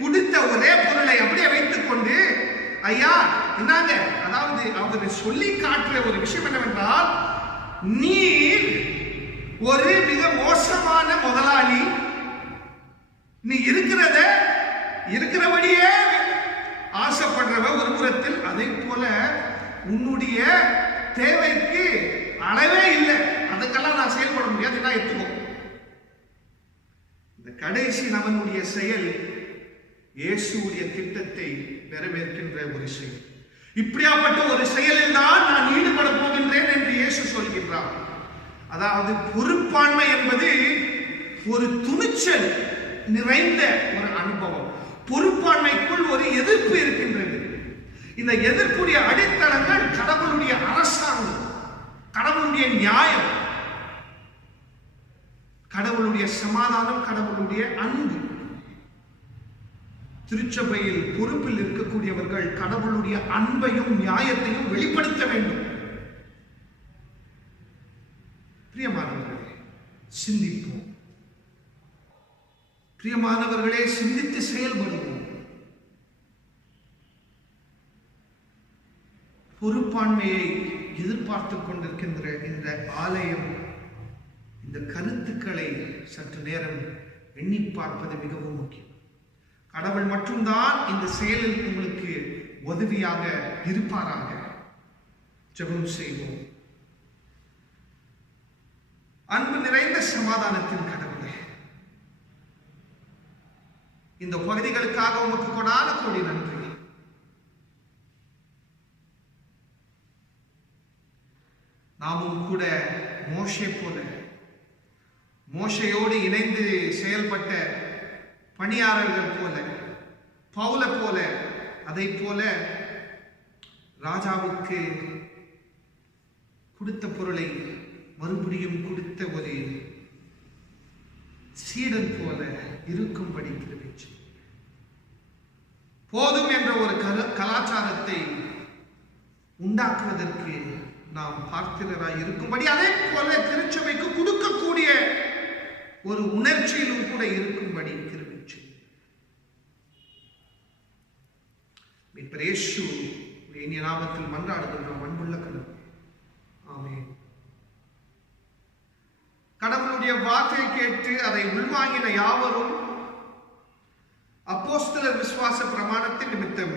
கொடுத்த ஒரே பொருளை அப்படியே வைத்துக் கொண்டு, ஐயா என்னங்க, அதாவது அவர் சொல்லி காட்டுற ஒரு விஷயம் என்னவென்றால், நீ ஒரு மிக மோசமான முதலாளி, நீ இருக்கிறபடியே ஆசைப்படுறவ ஒரு புறத்தில், அதே போல உன்னுடைய தேவைக்கு அளவே இல்லை, அதுக்கெல்லாம் நான் செயல்பட முடியாது, நான் எடுத்துக்கோ. இந்த கடைசி நம்மளுடைய செயல் இயேசுடைய திட்டத்தை நிறைவேற்கின்ற ஒரு செயல். இப்படியாப்பட்ட ஒரு செயலில் தான் நான் ஈடுபட போகின்றேன் என்று இயேசு சொல்கின்றார். அதாவது பொறுப்பாண்மை என்பது ஒரு துணிச்சல் நிறைந்த ஒரு அனுபவம். பொறுப்பாண்மைக்குள் ஒரு எதிர்ப்பு இருக்கின்றது. இந்த எதிர்ப்புடைய அடித்தளங்கள் கடவுளுடைய அரசாங்கம், கடவுளுடைய நியாயம், கடவுளுடைய சமாதானம், கடவுளுடைய அன்பு. திருச்சபையில் பொறுப்பில் இருக்கக்கூடியவர்கள் கடவுளுடைய அன்பையும் நியாயத்தையும் வெளிப்படுத்த வேண்டும். பிரியமானவர்களே, சிந்திப்போம். பிரியமானவர்களே, சிந்தித்து செயல்படுவோம். பொறுப்பாண்மையை எதிர்பார்த்துக் கொண்டிருக்கின்ற இந்த ஆலயம் இந்த கருத்துக்களை சற்று நேரம் எண்ணி பார்ப்பது மிகவும் முக்கியம். கடவுள் மட்டும்தான் இந்த செயலில் உங்களுக்கு உதவியாக இருப்பாராக. ஜெபம் செய்வோம். அன்பு நிறைந்த சமாதானத்தின் கடவுளே, இந்த பகுதிகளுக்காக உமக்கு கொடான கோடி நன்றி. நாமும் கூட மோசே போல, மோசையோடு இணைந்து செயல்பட்ட பணியாளர்கள் போல, பவுல போல, அதை போல ராஜாவுக்கு கொடுத்த பொருளை மறுபடியும் கொடுத்த ஒரு சீடன் போல இருக்கும்படி கிருபை செய்யும். போதும் என்ற ஒரு கலாச்சாரத்தை உண்டாக்குவதற்கு நாம் பார்க்கிறராய் இருக்கும்படி, அதே போல திருச்சபைக்கு கொடுக்கக்கூடிய ஒரு உணர்ச்சியிலும் கூட இருக்கும்படி கிருபை செய்யும். இயேசு இனிய நாமத்தில் மன்றாடுகின்றோம் அன்புள்ள கடவுளே, ஆமென். கடவுளுடைய வார்த்தையை கேட்டு அதை உள்வாங்கின யாவரும் அப்போஸ்தலர் விசுவாச பிரமாணத்தின் நிமித்தம்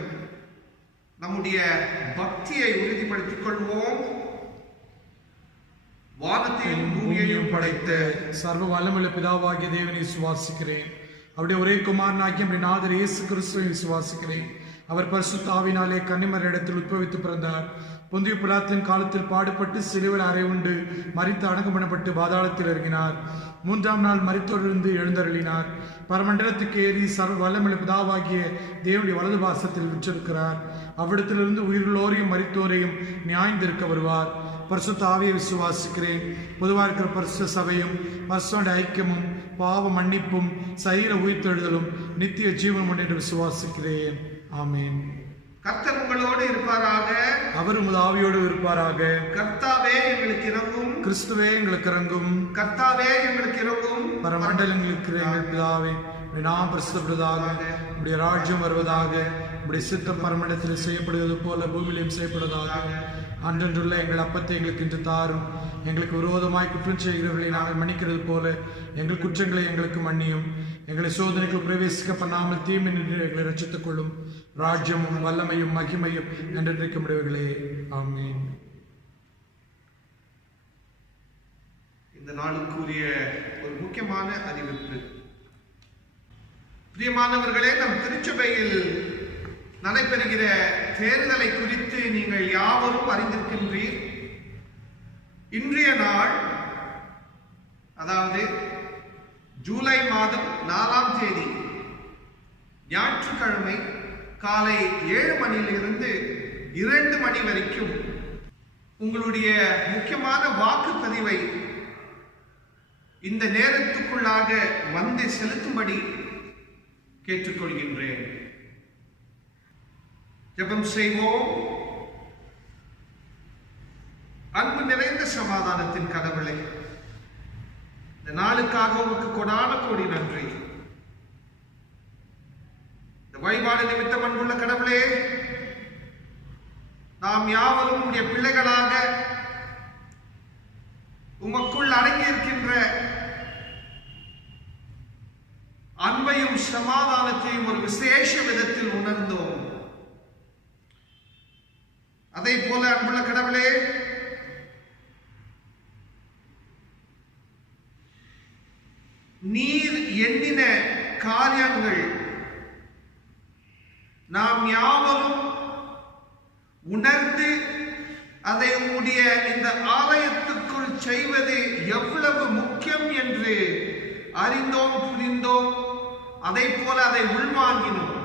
நம்முடைய பக்தியை உறுதிப்படுத்திக் கொள்வோம். வானத்தையும் பூமியையும் படைத்த சர்வ வல்லமுள்ள பிதாவாகிய தேவனை விசுவாசிக்கிறேன். அவருடைய ஒரே குமாரனாகிய நம்முடைய நாதர் இயேசு கிறிஸ்துவை விசுவாசிக்கிறேன். அவர் பரிசுத்த ஆவியினாலே கன்னிமரியாள் இடத்தில் உட்பவித்து பிறந்தார். பொந்திய பிலாத்தின் காலத்தில் பாடுபட்டு சிலுவையில் அறையுண்டு மரித்து அடக்கம் பண்ணப்பட்டு பாதாளத்தில் இறங்கினார். 3ஆம் நாள் மரித்தோரிலிருந்து எழுந்தருளினார். பரமண்டலத்துக்கு ஏறி சர்வ வல்லமுள்ள பிதாவாகிய தேவனுடைய வலது பாசத்தில் விற்றிருக்கிறார். அவ்விடத்திலிருந்து உயிருள்ளோரையும் மரித்தோரையும் நியாயந்திருக்க வருவார். பரிசுத்த ஆவியை விசுவாசிக்கிறேன். பொதுவாக இருக்கிற பரிசுத்த சபையும் பரிசுத்த ஐக்கியமும் பாவ மன்னிப்பும் சரீர உயிர்த்தெழுதலும் நித்திய ஜீவன் உண்டு என்று விசுவாசிக்கிறேன். ஆமீன். கர்த்தர் உங்களோடு இருப்பாராக. அவர் உமது ஆவியோடு இருப்பாராக. கர்த்தாவே எங்களுக்கு இறங்கும். கிறிஸ்துவே எங்களுக்கு இறங்கும். கர்த்தாவே எங்களுக்கு இறங்கும். பரமண்டலங்களில் இருக்கிற எங்கள் பிதாவே, நாம் பிரசித்தப்படுவதாக, உடைய ராஜ்யம் வருவதாக, உடைய சித்தம் பரமண்டலத்தில் செய்யப்படுவது போல பூமியிலும் செய்யப்படுவதாக. அன்றன்றுள்ள எங்கள் அப்பத்தை எங்களுக்கு இன்று தாரும். எங்களுக்கு விரோதமாய் குற்றம் செய்கிறவர்களை நாங்கள் மன்னிக்கிறது போல எங்கள் குற்றங்களை எங்களுக்கு மன்னியும். எங்களை சோதனைக்குள் பிரவேசிக்க பண்ணாமல் தீமை நின்று எங்களை ரட்சித்துக் கொள்ளும். ராஜ்யமும் வல்லமையும் மகிமையும் என்றென்றைக்கு முடிவுகளே. ஆமீன். இந்த நாளுக்குரிய ஒரு முக்கியமான அறிவிப்பு. பிரியமானவர்களே, நம் திருச்சபையில் நடைபெறுகிற தேர்தலை குறித்து நீங்கள் யாவரும் அறிந்திருக்கின்றீர். இன்றைய நாள், அதாவது ஜூலை மாதம் 4ஆம் தேதி ஞாயிற்றுக்கிழமை காலை 7 மணியிலிருந்து 2 மணி வரைக்கும் உங்களுடைய முக்கியமான வாக்குப்பதிவை இந்த நேரத்துக்குள்ளாக வந்து செலுத்தும்படி கேட்டுக்கொள்கின்றேன். ஜெபம் செய்வோம். அன்பு நிறைந்த சமாதானத்தின் கடவுளே, இந்த நாளுக்காக உமக்கு கொடான கோடி நன்றி. இந்த வழிபாடு நிமித்தம் அன்புள்ள கடவுளே, நாம் யாவரும் உடைய பிள்ளைகளாக உமக்குள் அடங்கியிருக்கின்ற அன்பையும் சமாதானத்தையும் ஒரு விசேஷ விதத்தில் உணர்ந்தோம். அதை போல அன்புள்ள கடவுளே, நீர் எண்ணின காரியங்கள் நாம் யாவரும் உணர்ந்து அதை உம்முடைய இந்த ஆலயத்துக்குள் செய்வது எவ்வளவு முக்கியம் என்று அறிந்தோம், புரிந்தோம். அதை போல அதை உள்வாங்கினோம்.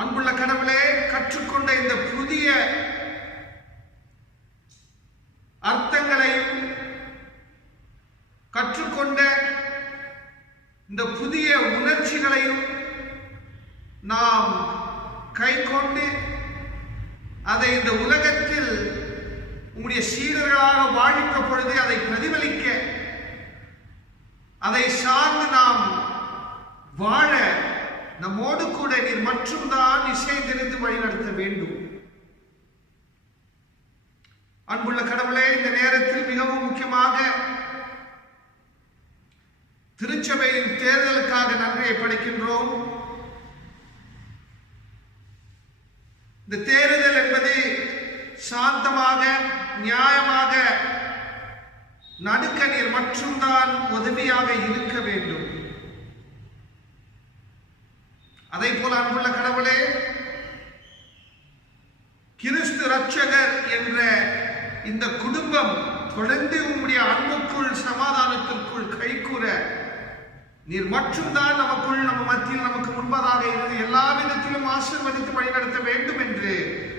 அன்புள்ள கடவுளே, கற்றுக்கொண்ட இந்த புதிய அர்த்தங்களையும் கற்றுக்கொண்ட இந்த புதிய உணர்ச்சிகளையும் நாம் கை கொண்டு அதை இந்த உலகத்தில் உங்களுடைய சீடர்களாக வாழ்கின்ற பொழுது அதை பிரதிபலிக்க, அதை சார்ந்து நாம் வாழ நம்மோடு கூட நீர் மட்டும்தான் இசைந்திருந்து வழிநடத்த வேண்டும். அன்புள்ள கடவுளே, இந்த நேரத்தில் மிகவும் முக்கியமாக திருச்சபையின் தேர்தலுக்காக நன்றியை படைக்கின்றோம். இந்த தேர்தல் என்பது சாந்தமாக, நியாயமாக நடுக்க நீர் மட்டும்தான் உதவியாக இருக்க வேண்டும். அதை போல அன்புள்ள கடவுளே, கிறிஸ்து ரட்சகர் என்ற இந்த குடும்பம் தொடர்ந்து உம்முடைய அன்புக்குள் சமாதானத்திற்குள் கைகூற நீர் மட்டும்தான் நமக்குள், நம்ம மத்தியில், நமக்கு முன்பதாக இருந்து எல்லா விதத்திலும் ஆசீர்வதித்து வழிநடத்த வேண்டும் என்று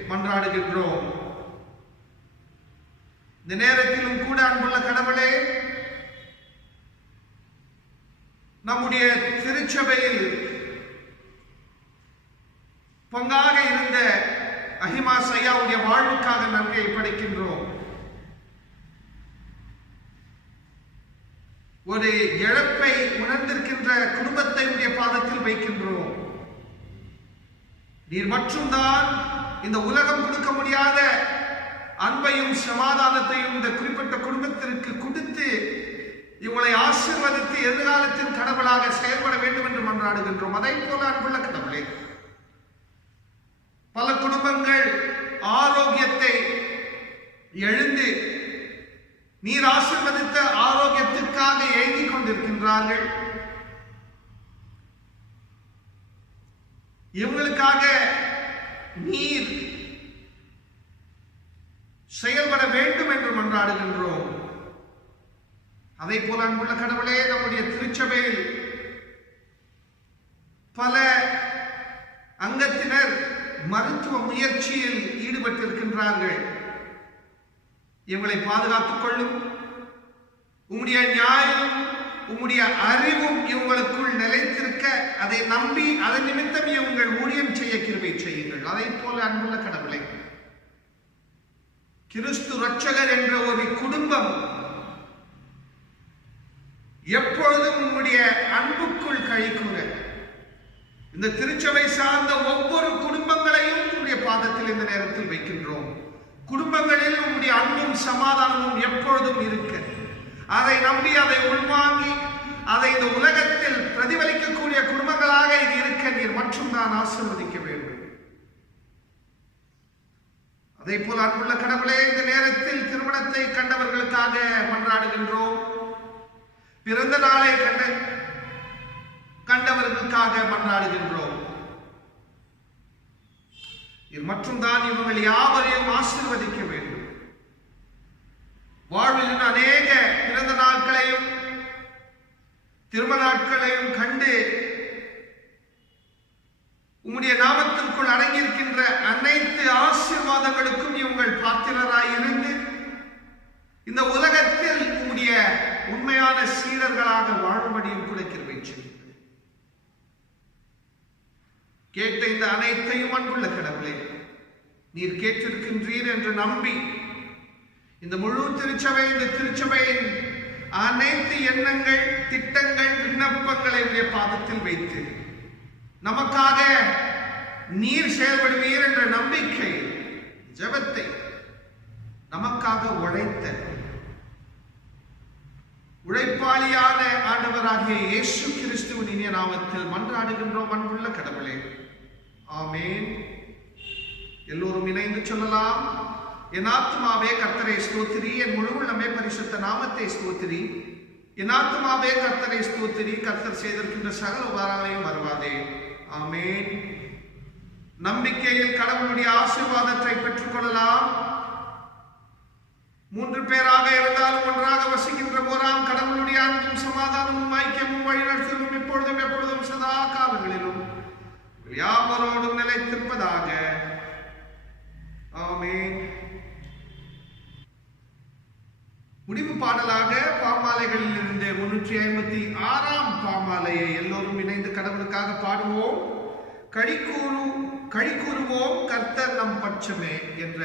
மன்றாடுகின்றோம். இந்த நேரத்திலும் கூட அன்புள்ள கடவுளே, நம்முடைய திருச்சபையில் பங்காக இருந்த அஹிமாஸ் ஐயாவுடைய வாழ்வுக்காக நன்றியை படைக்கின்றோம். ஒரு இழப்பை உணர்ந்திருக்கின்ற குடும்பத்தை உடைய பாதத்தில் வைக்கின்றோம். நீர் மட்டும்தான் இந்த உலகம் கொடுக்க முடியாத அன்பையும் சமாதானத்தையும் இந்த குறிப்பிட்ட குடும்பத்திற்கு கொடுத்து இவங்களை ஆசீர்வதித்து எதிர்காலத்தின் கடவுளாக செயல்பட வேண்டும் என்று மன்றாடுகின்றோம். அதை போல அன்புள்ள கடவுளே, பல குடும்பங்கள் ஆரோக்கியத்தை எழுந்து நீர் ஆசீர்வதித்த ஆரோக்கியத்திற்காக ஏங்கிக் கொண்டிருக்கின்றார்கள். இவங்களுக்காக நீர் செயல்பட வேண்டும் என்று மன்றாடுகின்றோம். அதை போல அன்புள்ள கடவுளே, நம்முடைய திருச்சபையில் பல அங்கத்தினர் மருத்துவ முயற்சியில் ஈடுபட்டிருக்கின்றார்கள். இவங்களை பாதுகாத்துக் கொள்ளும். உம்முடைய நியாயம் உம்முடைய அறிவும் இவங்களுக்குள் நிலைத்திருக்க அதை நம்பி அதன் நிமித்தம் இவங்கள் ஊழியம் செய்ய கிருபை செய்யுங்கள். அதை போல அன்புள்ள கடவுளை, கிறிஸ்து ரட்சகர் என்ற ஒரு குடும்பம் எப்பொழுதும் உம்முடைய அன்புக்குள் கழிக்கூற இந்த திருச்சபை சார்ந்த ஒவ்வொரு குடும்பங்களையும் உம்முடைய பாதத்தில் இந்த நேரத்தில் வைக்கின்றோம். குடும்பங்களில் உம்முடைய அன்பும் சமாதானமும் எப்பொழுதும் இருக்க அதை நம்பி அதை உள்வாங்கி அதை இந்த உலகத்தில் பிரதிபலிக்கக்கூடிய குடும்பங்களாக இது இருக்க நீர் மற்றும் நான் ஆசீர்வதிக்க வேண்டும். அதே போல அன்புள்ள கடவுளே, இந்த நேரத்தில் திருமணத்தை கண்டவர்களுக்காக மன்றாடுகின்றோம். பிறந்த நாளை கண்டவர்களுக்காக மன்றாடுகின்றோம். மற்றும் தான் இவங்கள் யாவரையும் ஆசீர்வதிக்க வேண்டும். வாழ்வில் அநேக பிறந்த நாட்களையும் திருமண நாட்களையும் கண்டு உம்முடைய நாமத்திற்குள் அடங்கியிருக்கின்ற அனைத்து ஆசீர்வாதங்களுக்கும் இவங்கள் பாத்திரராய் இருந்து இந்த உலகத்தில் உம்முடைய உண்மையான சீடர்களாக வாழும்படியும் கூட கிருபை செய்யுங்கள். கேட்ட இந்த அனைத்தையும் அன்புள்ள கடவுளே, நீர் கேட்டிருக்கின்றீர் என்று நம்பி இந்த முழு திருச்சபை, இந்த திருச்சபையின் அனைத்து எண்ணங்கள், திட்டங்கள், விண்ணப்பங்களை உடைய பாதத்தில் வைத்து நமக்காக நீர் செயல்படுவீர் என்ற நம்பிக்கை ஜெபத்தை நமக்காக உழைப்பாளியான ஆண்டவராகிய இயேசு கிறிஸ்துவின் இனிய நாமத்தில் மன்றாடுகின்றோம் அன்புள்ள கடவுளே, ஆமென். எல்லோரும் இணைந்து சொல்லலாம். என் ஆத்துமாவே கர்த்தரை ஸ்தோத்திரி, என் முழு உள்ளமே பரிசுத்த நாமத்தை ஸ்தோத்திரி. என் ஆத்துமாவே கர்த்தரை ஸ்தோத்திரி, கர்த்தர் செய்திருக்கின்ற சகல உபகாரங்களையும் மறவாதே. ஆமென். நம்பிக்கையில் கடவுளுடைய ஆசீர்வாதத்தை பெற்றுக் கொள்ளலாம். 3 பேராக இருந்தாலும் ஒன்றாக வசிக்கின்ற போராம் கடவுளுடைய அன்பும் சமாதானமும் ஐக்கியமும் வழிநடத்தலும் இப்பொழுதும் எப்பொழுதும் சதா காலங்களிலும் யாவரோடும் நிலைத்திருப்பதாக. ஆமென். முடிவு பாடலாக பாமாலைகளில் இருந்து 356ஆம் பாமாலையை எல்லோரும் இணைந்து கடவுளுக்காக பாடுவோம். கழி கூறுவோம் கர்த்தர் நம் பட்சமே என்ற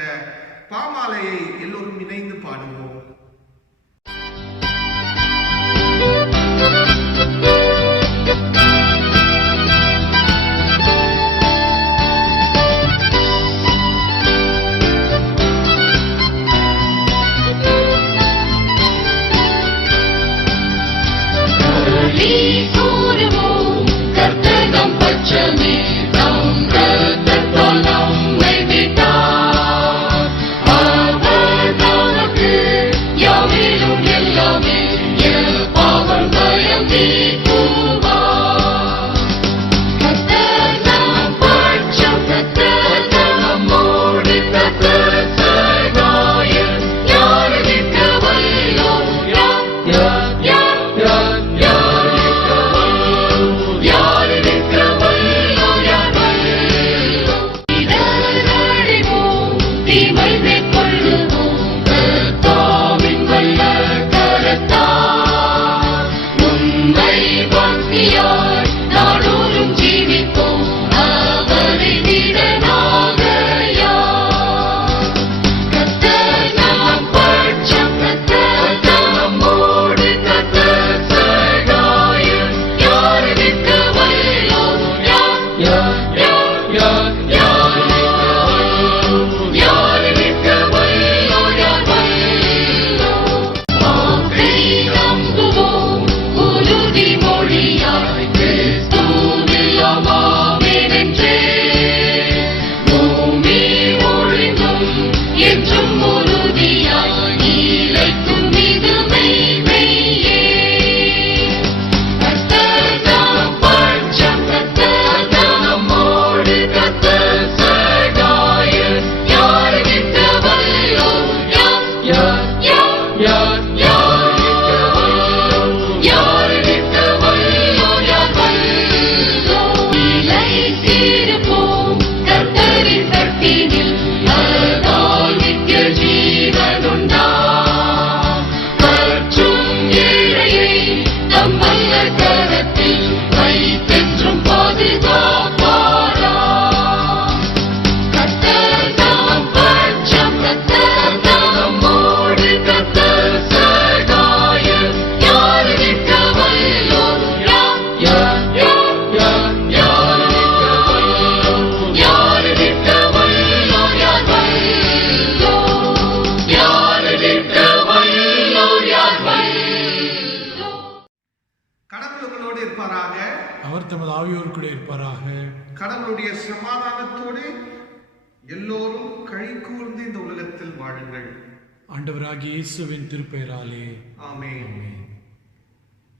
பாமாலையை எல்லோரும் இணைந்து பாடுவோம். கர்த்தரின் சக்தியில் அதனால் நித்திய ஜீவனுண்டா. அவர் தமது ஆவியோர் கூட இருப்பாராக. கடவுளுடைய சமாதானத்தோடு எல்லோரும் கழி கூர்ந்து இந்த உலகத்தில் வாழுங்கள். ஆண்டவராகிய இயேசுவின் திருப்பெயராலே ஆமென்.